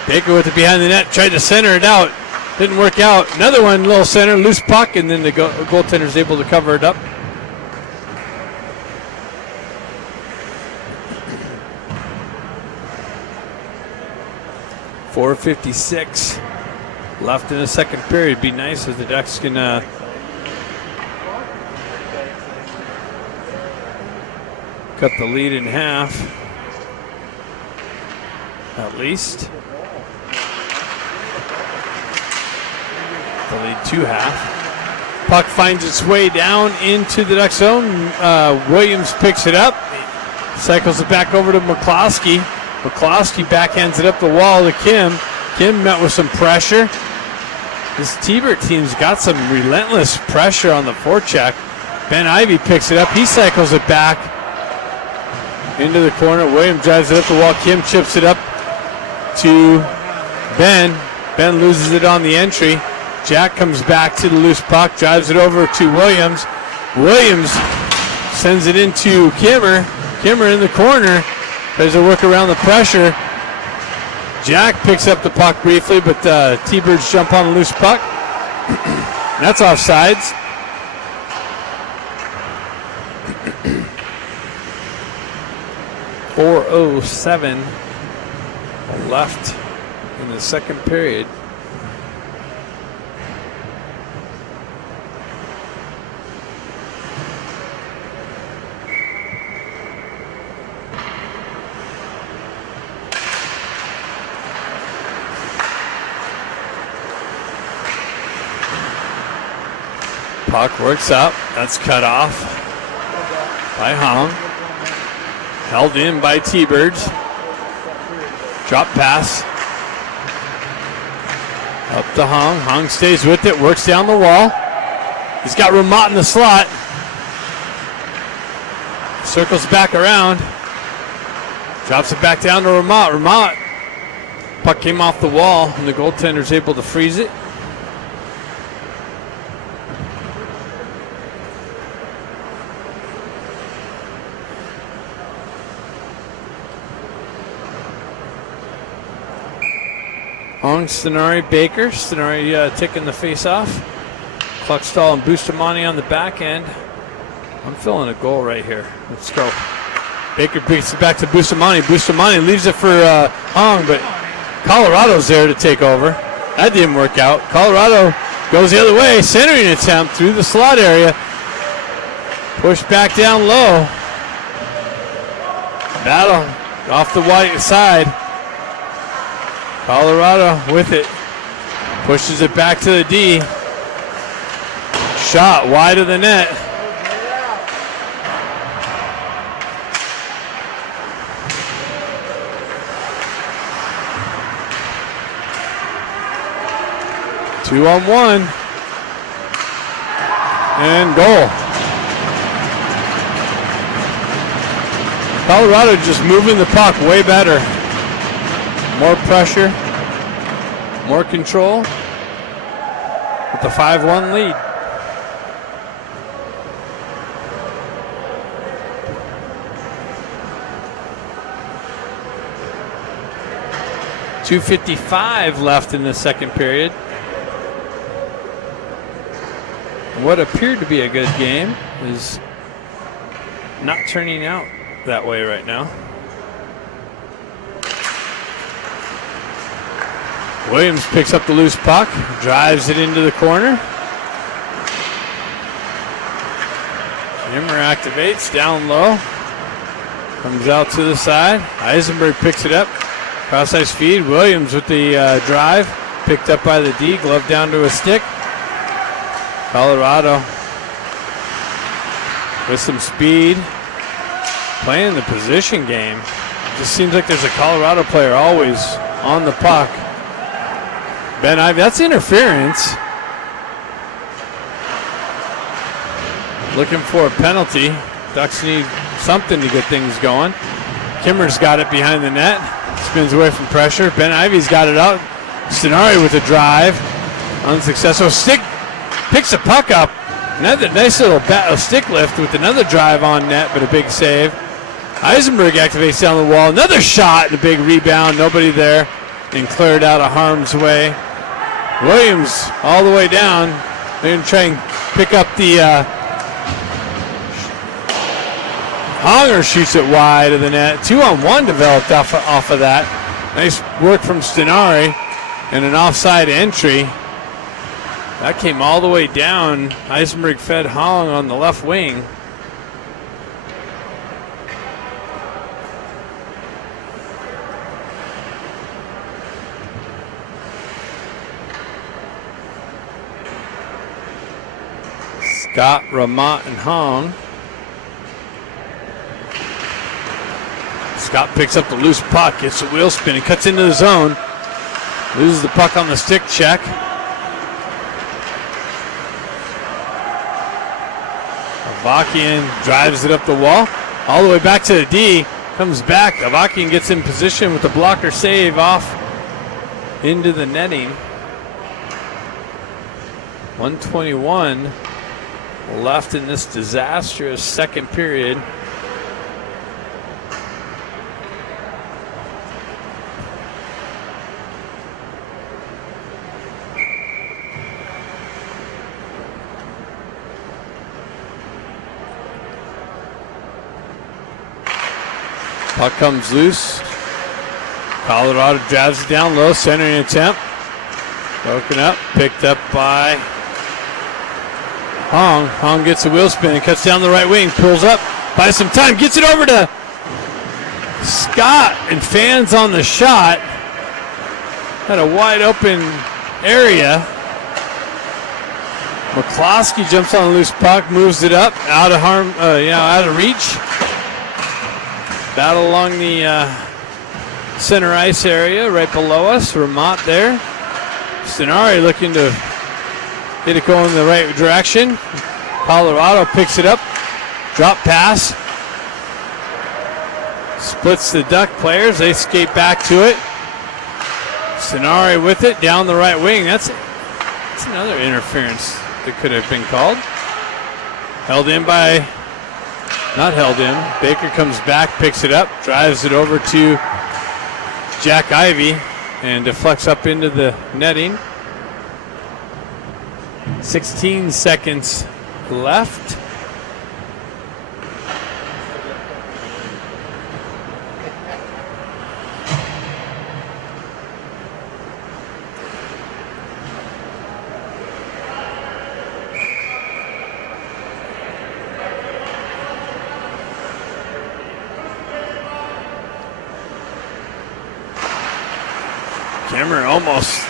Baker with it behind the net, tried to center it out. Didn't work out. Another one, little center, loose puck, and then the goaltender's able to cover it up. .456 left in the second period. Be nice if the Ducks can cut the lead in half, at least. The lead to half. Puck finds its way down into the Duck zone. Williams picks it up, cycles it back over to McCloskey. McCloskey backhands it up the wall to Kim. Kim met with some pressure. This T-Bird team's got some relentless pressure on the forecheck. Ben Ivy picks it up. He cycles it back into the corner. Williams drives it up the wall. Kim chips it up to Ben. Ben loses it on the entry. Jack comes back to the loose puck, drives it over to Williams. Williams sends it into Kimmer. Kimmer in the corner. Tries to work around the pressure. Jack picks up the puck briefly, but T-Birds jump on a loose puck. That's offsides. .407 left in the second period. Puck works up. That's cut off by Hong. Held in by T-Birds. Drop pass. Up to Hong. Hong stays with it. Works down the wall. He's got Ramat in the slot. Circles back around. Drops it back down to Ramat. Ramat. Puck came off the wall and the goaltender's able to freeze it. Hong, Stenari, Baker. Stenari taking the face off. Cluckstall and Bustamante on the back end. I'm feeling a goal right here. Let's go. Baker brings it back to Bustamante. Bustamante leaves it for Hong, but Colorado's there to take over. That didn't work out. Colorado goes the other way. Centering attempt through the slot area. Push back down low. Battle off the white side. Colorado with it. Pushes it back to the D. Shot wide of the net. Two on one. And goal. Colorado just moving the puck way better. More pressure, more control with the 5-1 lead. .255 left in the second period. What appeared to be a good game is not turning out that way right now. Williams picks up the loose puck, drives it into the corner. Himmer activates down low, comes out to the side. Eisenberg picks it up, cross ice feed. Williams with the drive, picked up by the D, glove down to a stick. Colorado with some speed, playing the position game. It just seems like there's a Colorado player always on the puck. Ben Ivey, that's interference. Looking for a penalty. Ducks need something to get things going. Kimmer's got it behind the net. Spins away from pressure. Ben Ivey's got it out. Stenari with a drive. Unsuccessful. Stick picks the puck up. Another nice little stick lift with another drive on net, but a big save. Eisenberg activates down the wall. Another shot and a big rebound. Nobody there. And cleared out of harm's way. Williams all the way down. They're going to try and pick up the Honger shoots it wide of the net. 2-on-1 developed off of that. Nice work from Stenari and an offside entry. That came all the way down. Eisenberg fed Hong on the left wing. Scott, Ramat, and Hong. Scott picks up the loose puck, gets a wheel spin, and cuts into the zone. Loses the puck on the stick check. Avakian drives it up the wall, all the way back to the D. Comes back. Avakian gets in position with the blocker save off into the netting. 1:21 left in this disastrous second period. Puck comes loose. Colorado drives it down low, centering attempt. Broken up, picked up by Hong. Hong gets a wheel spin and cuts down the right wing, pulls up, buys some time, gets it over to Scott, and fans on the shot. Had a wide open area. McCloskey jumps on a loose puck, moves it up, out of out of reach. Battle along the center ice area right below us. Ramat there. Stenari looking to get it going in the right direction. Colorado picks it up. Drop pass. Splits the Duck players. They skate back to it. Stenari with it down the right wing. That's another interference that could have been called. Held in by, not held in. Baker comes back, picks it up, drives it over to Jack Ivey. and deflects up into the netting. 16 seconds left. Cameron almost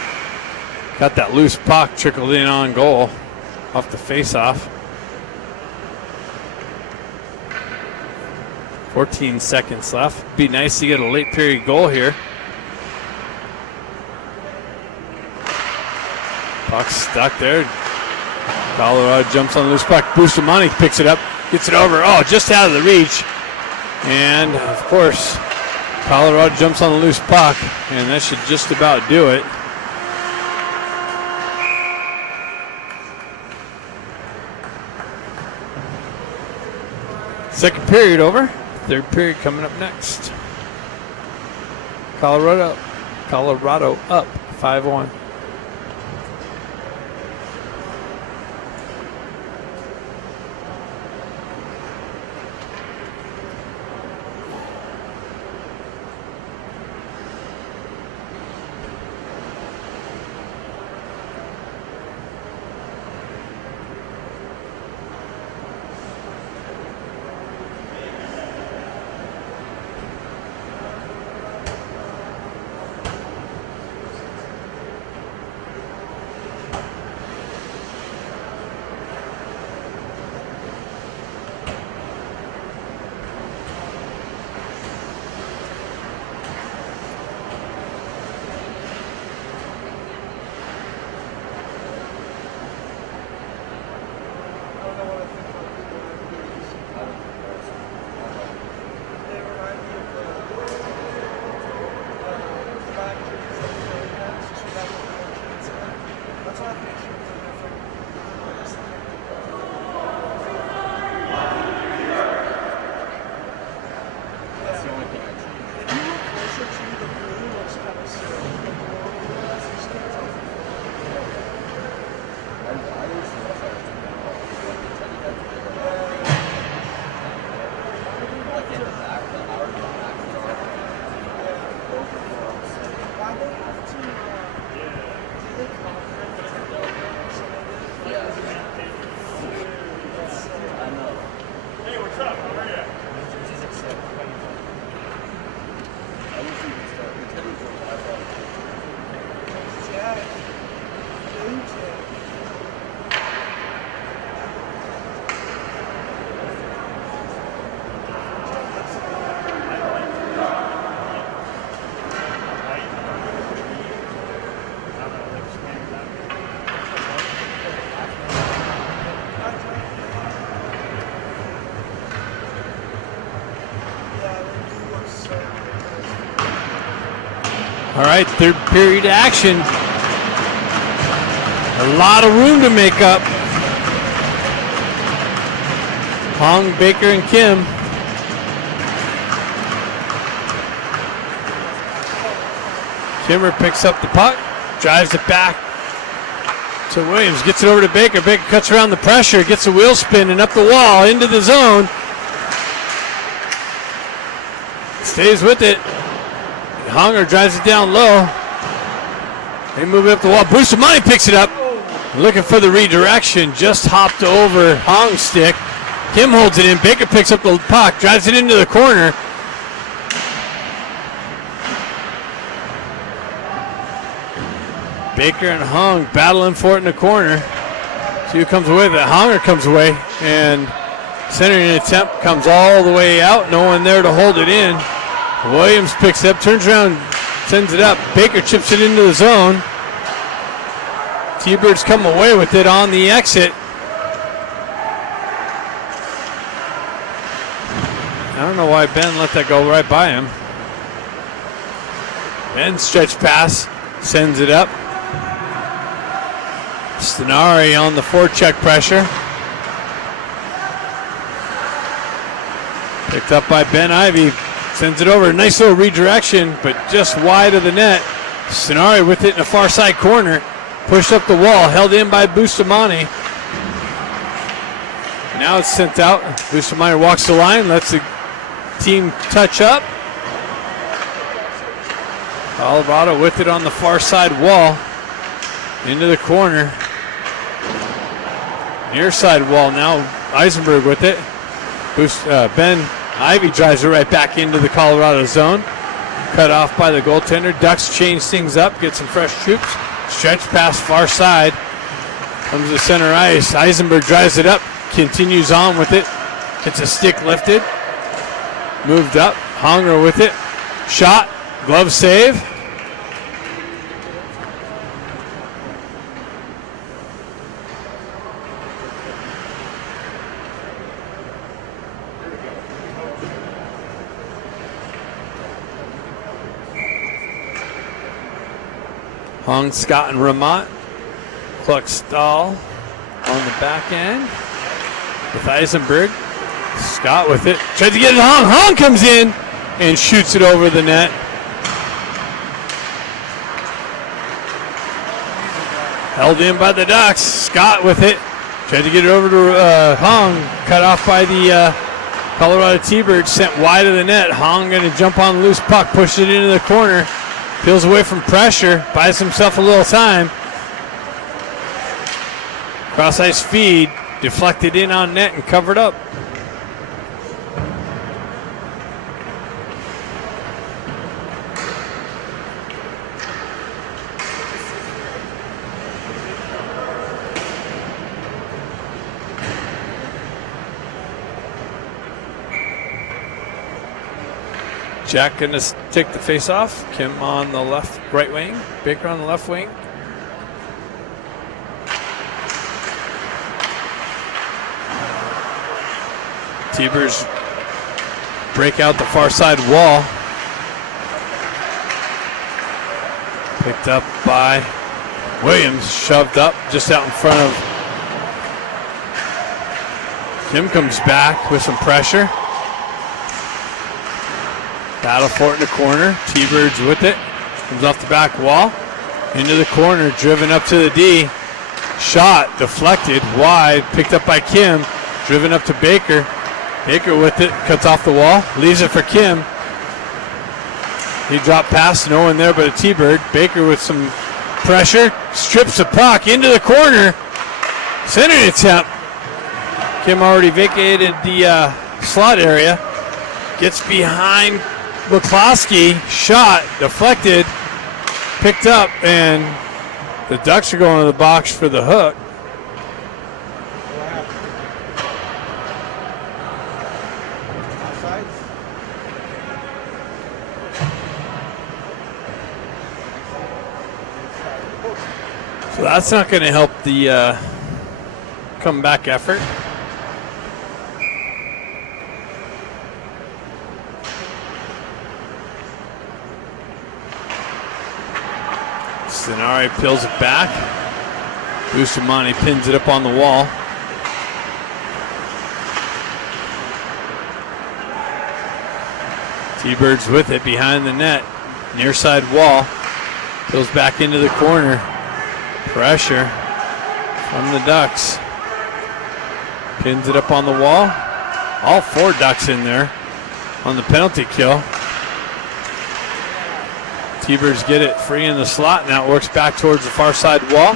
got that loose puck trickled in on goal off the face-off. 14 seconds left. Be nice to get a late period goal here. Puck stuck there. Colorado jumps on the loose puck. Bustamante picks it up, gets it over. Oh, just out of the reach. And of course, Colorado jumps on the loose puck, and that should just about do it. Second period over. Third period coming up next. Colorado up 5-1. All right, third period action. A lot of room to make up. Hong, Baker, and Kim. Kimmer picks up the puck, drives it back to Williams, gets it over to Baker. Baker cuts around the pressure, gets a wheel spin and up the wall into the zone. Stays with it. Honger drives it down low. They move it up the wall. Bustamante picks it up. Looking for the redirection. Just hopped over Hong's stick. Kim holds it in. Baker picks up the puck. Drives it into the corner. Baker and Hong battling for it in the corner. See who comes away with it. Honger comes away. And centering attempt comes all the way out. No one there to hold it in. Williams picks it up, turns around, sends it up. Baker chips it into the zone. T-Birds come away with it on the exit. I don't know why Ben let that go right by him. Ben stretch pass, sends it up. Stenari on the forecheck pressure. Picked up by Ben Ivey. Sends it over. Nice little redirection, but just wide of the net. Sonari with it in the far side corner. Pushed up the wall, held in by Bustamante. Now it's sent out. Bustamante walks the line, lets the team touch up. Colorado with it on the far side wall. Into the corner. Near side wall now. Eisenberg with it. Ben Ivy drives it right back into the Colorado zone. Cut off by the goaltender. Ducks change things up, get some fresh troops. Stretch pass far side. Comes to center ice. Eisenberg drives it up. Continues on with it. Gets a stick lifted. Moved up. Honger with it. Shot. Glove save. Hong, Scott, and Ramat. Kluckstahl on the back end with Eisenberg. Scott with it. Tries to get it Hong. Hong comes in and shoots it over the net. Held in by the Ducks. Scott with it. Tried to get it over to Hong. Cut off by the Colorado T-Birds. Sent wide of the net. Hong going to jump on the loose puck. Push it into the corner. Peels away from pressure. Buys himself a little time. Cross ice feed. Deflected in on net and covered up. Jack going to take the face off. Kim on the right wing. Baker on the left wing. T-Birds break out the far side wall. Picked up by Williams. Shoved up just out in front of. Kim comes back with some pressure. Battle for it in the corner. T-Birds with it. Comes off the back wall. Into the corner. Driven up to the D. Shot. Deflected. Wide. Picked up by Kim. Driven up to Baker. Baker with it. Cuts off the wall. Leaves it for Kim. He dropped past. No one there but a T-Bird. Baker with some pressure. Strips the puck into the corner. Centering attempt. Kim already vacated the slot area. Gets behind McCloskey, shot, deflected, picked up, and the Ducks are going to the box for the hook. So that's not going to help the comeback effort. Sonari peels it back. Bustamante pins it up on the wall. T-Birds with it behind the net. Near side wall. Peels back into the corner. Pressure from the Ducks. Pins it up on the wall. All four Ducks in there on the penalty kill. T-Birds get it free in the slot. Now it works back towards the far side wall.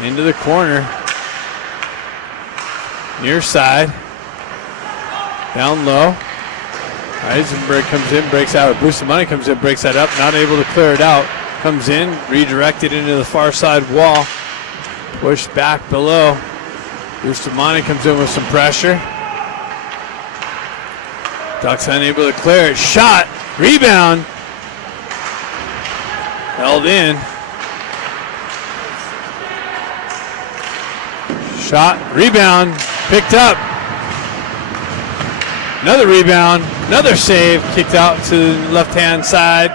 Into the corner. Near side. Down low. Eisenberg comes in, breaks out. Bustamante comes in, breaks that up. Not able to clear it out. Comes in, redirected into the far side wall. Pushed back below. Bustamante comes in with some pressure. Ducks unable to clear it. Shot. Rebound. Held in. Shot, rebound, picked up. Another rebound, another save, kicked out to the left-hand side.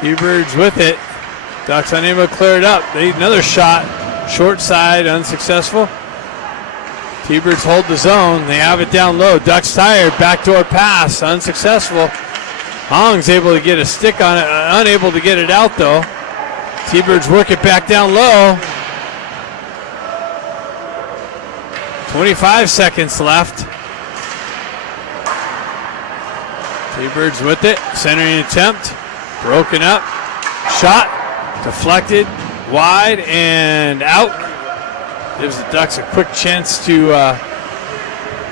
T-Birds with it. Ducks unable to clear it up. Another shot, short side, unsuccessful. T-Birds hold the zone. They have it down low. Ducks tired, backdoor pass, unsuccessful. Hong's able to get a stick on it, unable to get it out though. T-Birds work it back down low. 25 seconds left. T-Birds with it. Centering attempt. Broken up. Shot. Deflected. Wide and out. Gives the Ducks a quick chance to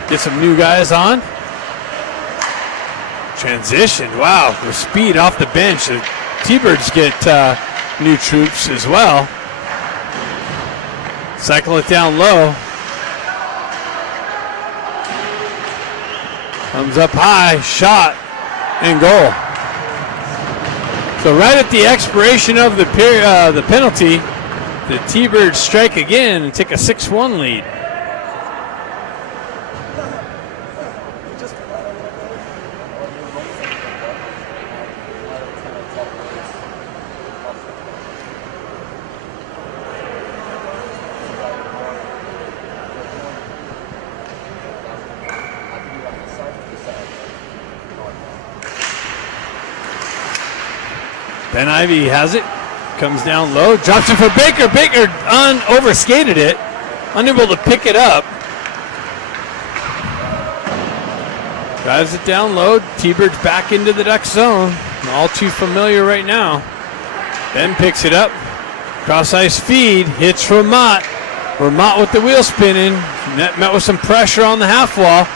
get some new guys on. Transition. Wow. With speed off the bench. The T-Birds get new troops as well. Cycle it down low. Comes up high, shot, and goal. So right at the expiration of the penalty, the T-Birds strike again and take a 6-1 lead. Ben Ivy has it, comes down low, drops it for Baker. Baker overskated it, unable to pick it up. Drives it down low, T-Birds back into the Duck zone. All too familiar right now. Ben picks it up, cross ice feed, hits Ramat. Ramat with the wheel spinning, met with some pressure on the half wall.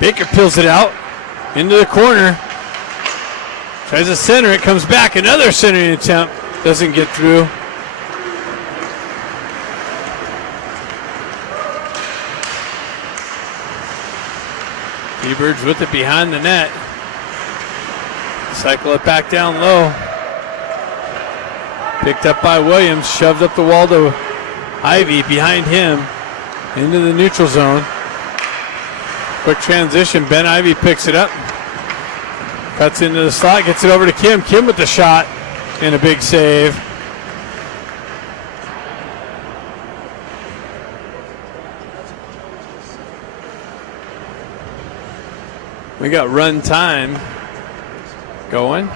Baker peels it out into the corner. Tries to center it, comes back. Another centering attempt. Doesn't get through. T-Birds with it behind the net. Cycle it back down low. Picked up by Williams. Shoved up the wall to Ivy behind him. Into the neutral zone. Quick transition, Ben Ivy picks it up. Cuts into the slot, gets it over to Kim. Kim with the shot and a big save. We got run time going.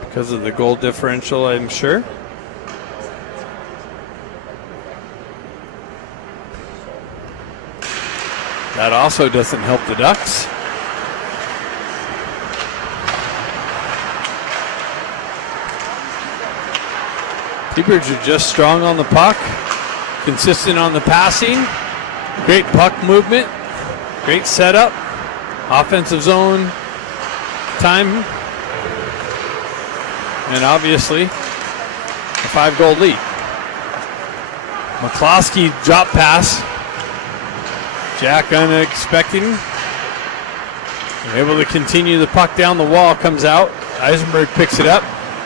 Because of the goal differential, I'm sure. That also doesn't help the Ducks. T-Birds are just strong on the puck, consistent on the passing, great puck movement, great setup, offensive zone time, and obviously a 5-goal lead. McCloskey drop pass. Jack unexpected. Able to continue the puck down the wall, comes out. Eisenberg picks it up.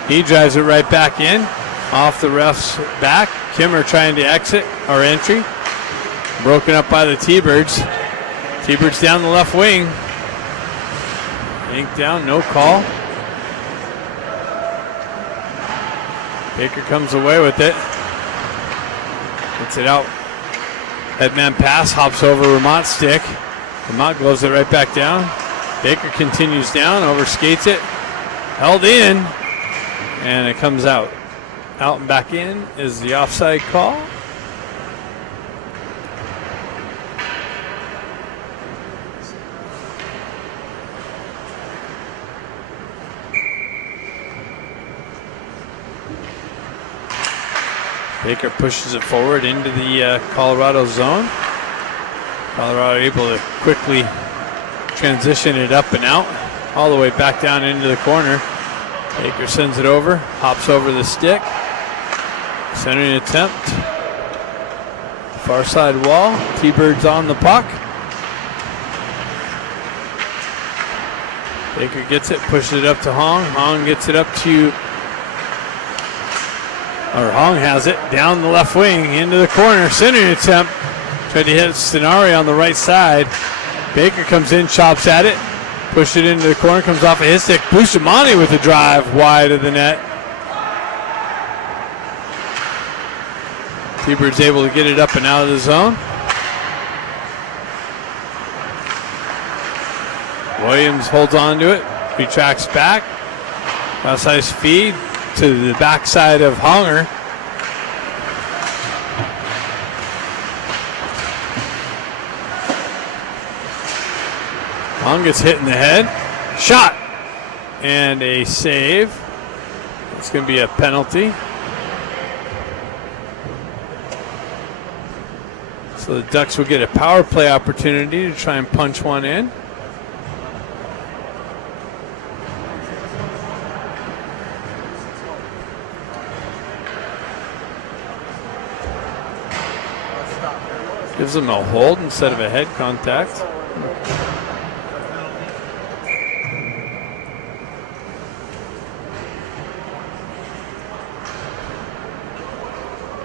He drives it right back in. Off the ref's back. Kimmer trying to exit or entry. Broken up by the T-Birds. T-Birds down the left wing. Ink down, no call. Baker comes away with it. Gets it out. Headman pass, hops over Ramat's stick. Ramat gloves it right back down. Baker continues down, overskates it. Held in, and it comes out. Out and back in is the offside call. Baker pushes it forward into the Colorado zone. Colorado able to quickly transition it up and out, all the way back down into the corner. Baker sends it over, hops over the stick. Centering attempt. Far side wall. T-Birds on the puck. Baker gets it, pushes it up to Hong. Hong gets it up to Hong has it down the left wing into the corner. Centering attempt. Tried to hit Stenari on the right side. Baker comes in, chops at it. Pushed it into the corner, comes off of his stick. Bustamante with the drive wide of the net. T-Bird's able to get it up and out of the zone. Williams holds on to it, retracts back. Outside feed to the backside of Honger. Hong gets hit in the head. Shot! And a save. It's going to be a penalty. So the Ducks will get a power play opportunity to try and punch one in. Gives them a hold instead of a head contact.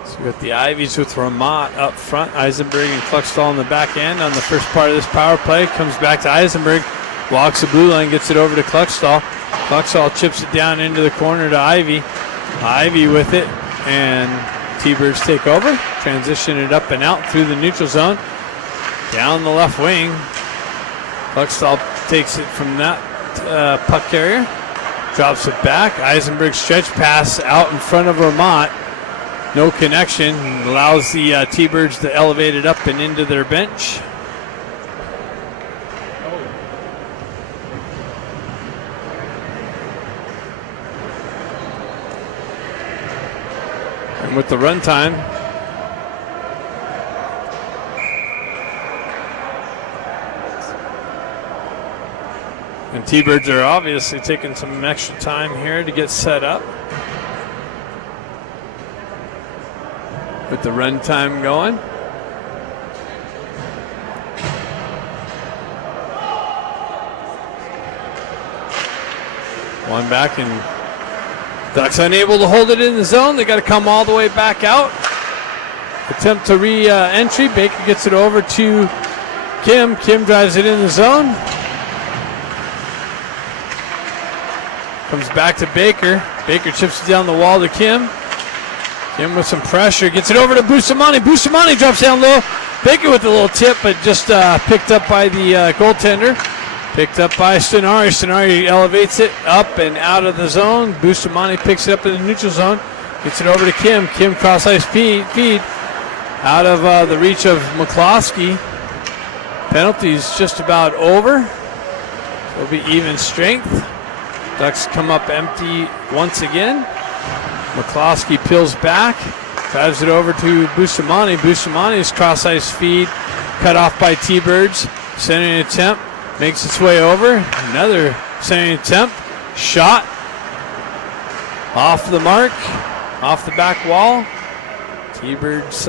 So we got the Ivies with Ramat up front. Eisenberg and Cluxtall on the back end on the first part of this power play. Comes back to Eisenberg. Walks the blue line, gets it over to Cluxtall. Cluxtall chips it down into the corner to Ivy. Ivy with it, and T-Birds take over, transition it up and out through the neutral zone, down the left wing. Cluxtall takes it from that puck carrier, drops it back. Eisenberg stretch pass out in front of Vermont. No connection, allows the T-Birds to elevate it up and into their bench. With the run time, and T-Birds are obviously taking some extra time here to get set up. With the run time going. One back, and Ducks unable to hold it in the zone. They got to come all the way back out. Attempt to re-entry. Baker gets it over to Kim. Kim drives it in the zone. Comes back to Baker. Baker chips it down the wall to Kim. Kim with some pressure. Gets it over to Bustamante. Bustamante drops down low. Baker with a little tip, but just picked up by the goaltender. Picked up by Stenari. Stenari elevates it up and out of the zone. Bustamante picks it up in the neutral zone. Gets it over to Kim. Kim cross-ice feed. Out of the reach of McCloskey. Penalty's just about over. It'll be even strength. Ducks come up empty once again. McCloskey peels back. Drives it over to Bustamante. Bustamante's cross-ice feed cut off by T-Birds. Centering attempt. Makes its way over. Another centering attempt. Shot. Off the mark. Off the back wall. T-Birds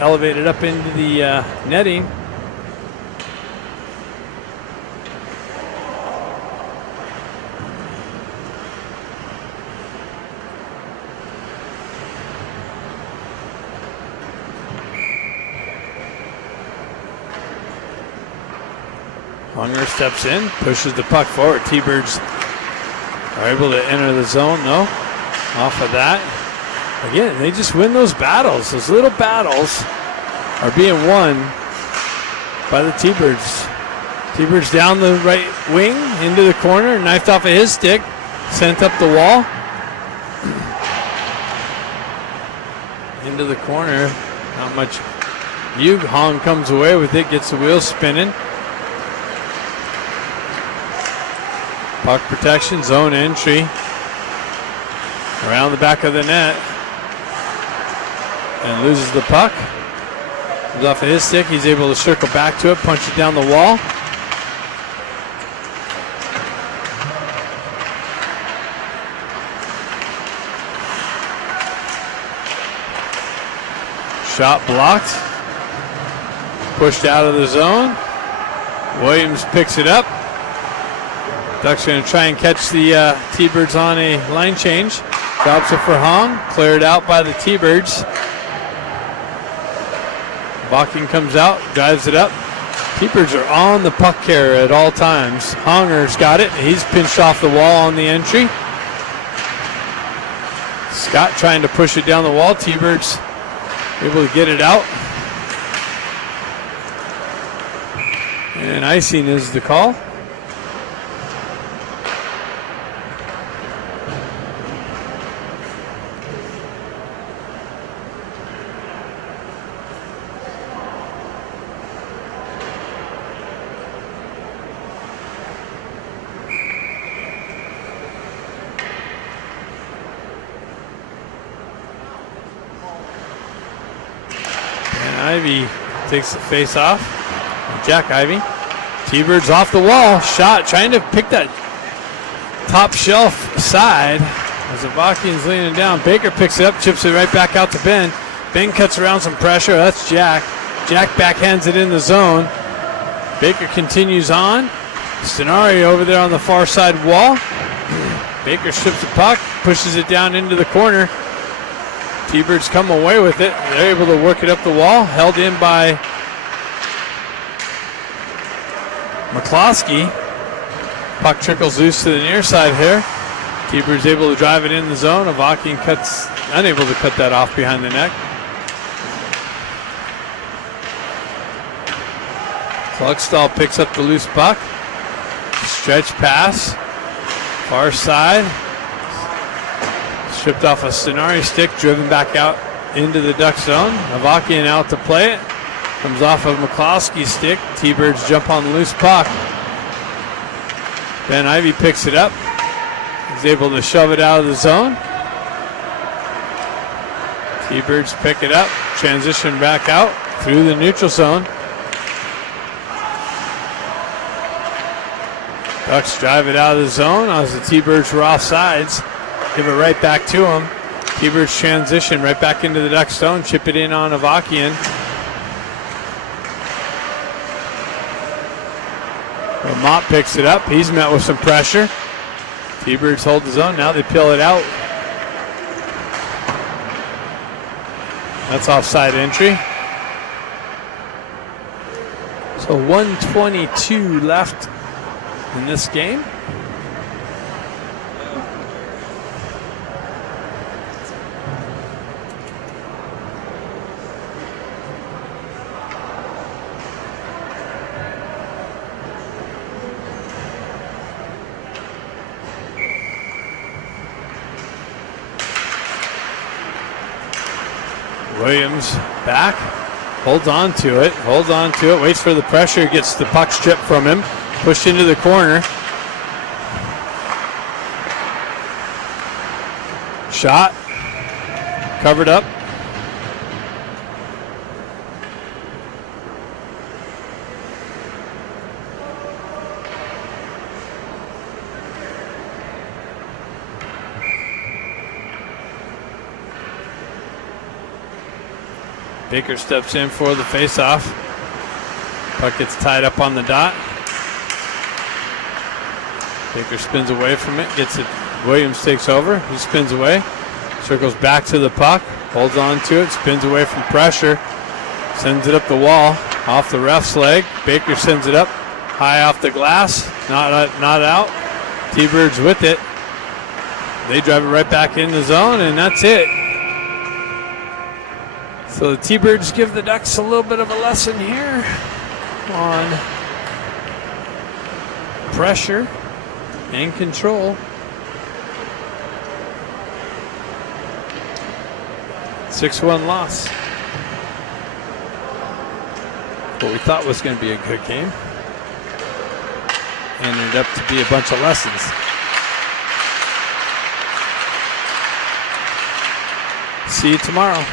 elevated up into the netting. Hunger steps in, pushes the puck forward. T-Birds are able to enter the zone. No, off of that. Again, they just win those battles. Those little battles are being won by the T-Birds. T-Birds down the right wing, into the corner, knifed off of his stick, sent up the wall. Into the corner, not much view. Hong comes away with it, gets the wheels spinning. Puck protection, zone entry. Around the back of the net. And loses the puck. Comes off of his stick. He's able to circle back to it, punch it down the wall. Shot blocked. Pushed out of the zone. Williams picks it up. Ducks going to try and catch the T-Birds on a line change. Drops it for Hong. Cleared out by the T-Birds. Balking comes out, drives it up. T-Birds are on the puck carrier at all times. Honger's got it. He's pinched off the wall on the entry. Scott trying to push it down the wall. T-Birds Able to get it out. And icing is the call. Ivy takes the face off. Jack Ivy. T-Bird's off the wall. Shot, trying to pick that top shelf side. As Avakian's leaning down. Baker picks it up, chips it right back out to Ben. Ben cuts around some pressure. That's Jack. Jack backhands it in the zone. Baker continues on. Stenari over there on the far side wall. Baker strips the puck, pushes it down into the corner. T-Birds come away with it. They're able to work it up the wall. Held in by McCloskey. Puck trickles loose to the near side here. T-Birds able to drive it in the zone. Avakian unable to cut that off behind the net. Klugstall picks up the loose puck. Stretch pass. Far side. Stripped off a Stenari stick, driven back out into the Duck zone. Avakian out to play it. Comes off of McCloskey's stick. T-Birds jump on the loose puck. Ben Ivy picks it up. He's able to shove it out of the zone. T-Birds pick it up. Transition back out through the neutral zone. Ducks drive it out of the zone as the T-Birds were off sides. Give it right back to him. T-Birds transition right back into the Duck zone. Chip it in on Avakian. Mott picks it up. He's met with some pressure. T-Birds hold the zone. Now they peel it out. That's offside entry. So 1:22 left in this game. Williams back, holds on to it, waits for the pressure, gets the puck stripped from him, pushed into the corner. Shot, covered up. Baker steps in for the face-off. Puck gets tied up on the dot. Baker spins away from it, gets it. Williams takes over. He spins away, circles back to the puck, holds on to it, spins away from pressure, sends it up the wall, off the ref's leg. Baker sends it up, high off the glass, not out. T-Birds with it. They drive it right back in the zone, and that's it. So the T-Birds give the Ducks a little bit of a lesson here on pressure and control. 6-1 loss. What we thought was going to be a good game ended up to be a bunch of lessons. See you tomorrow.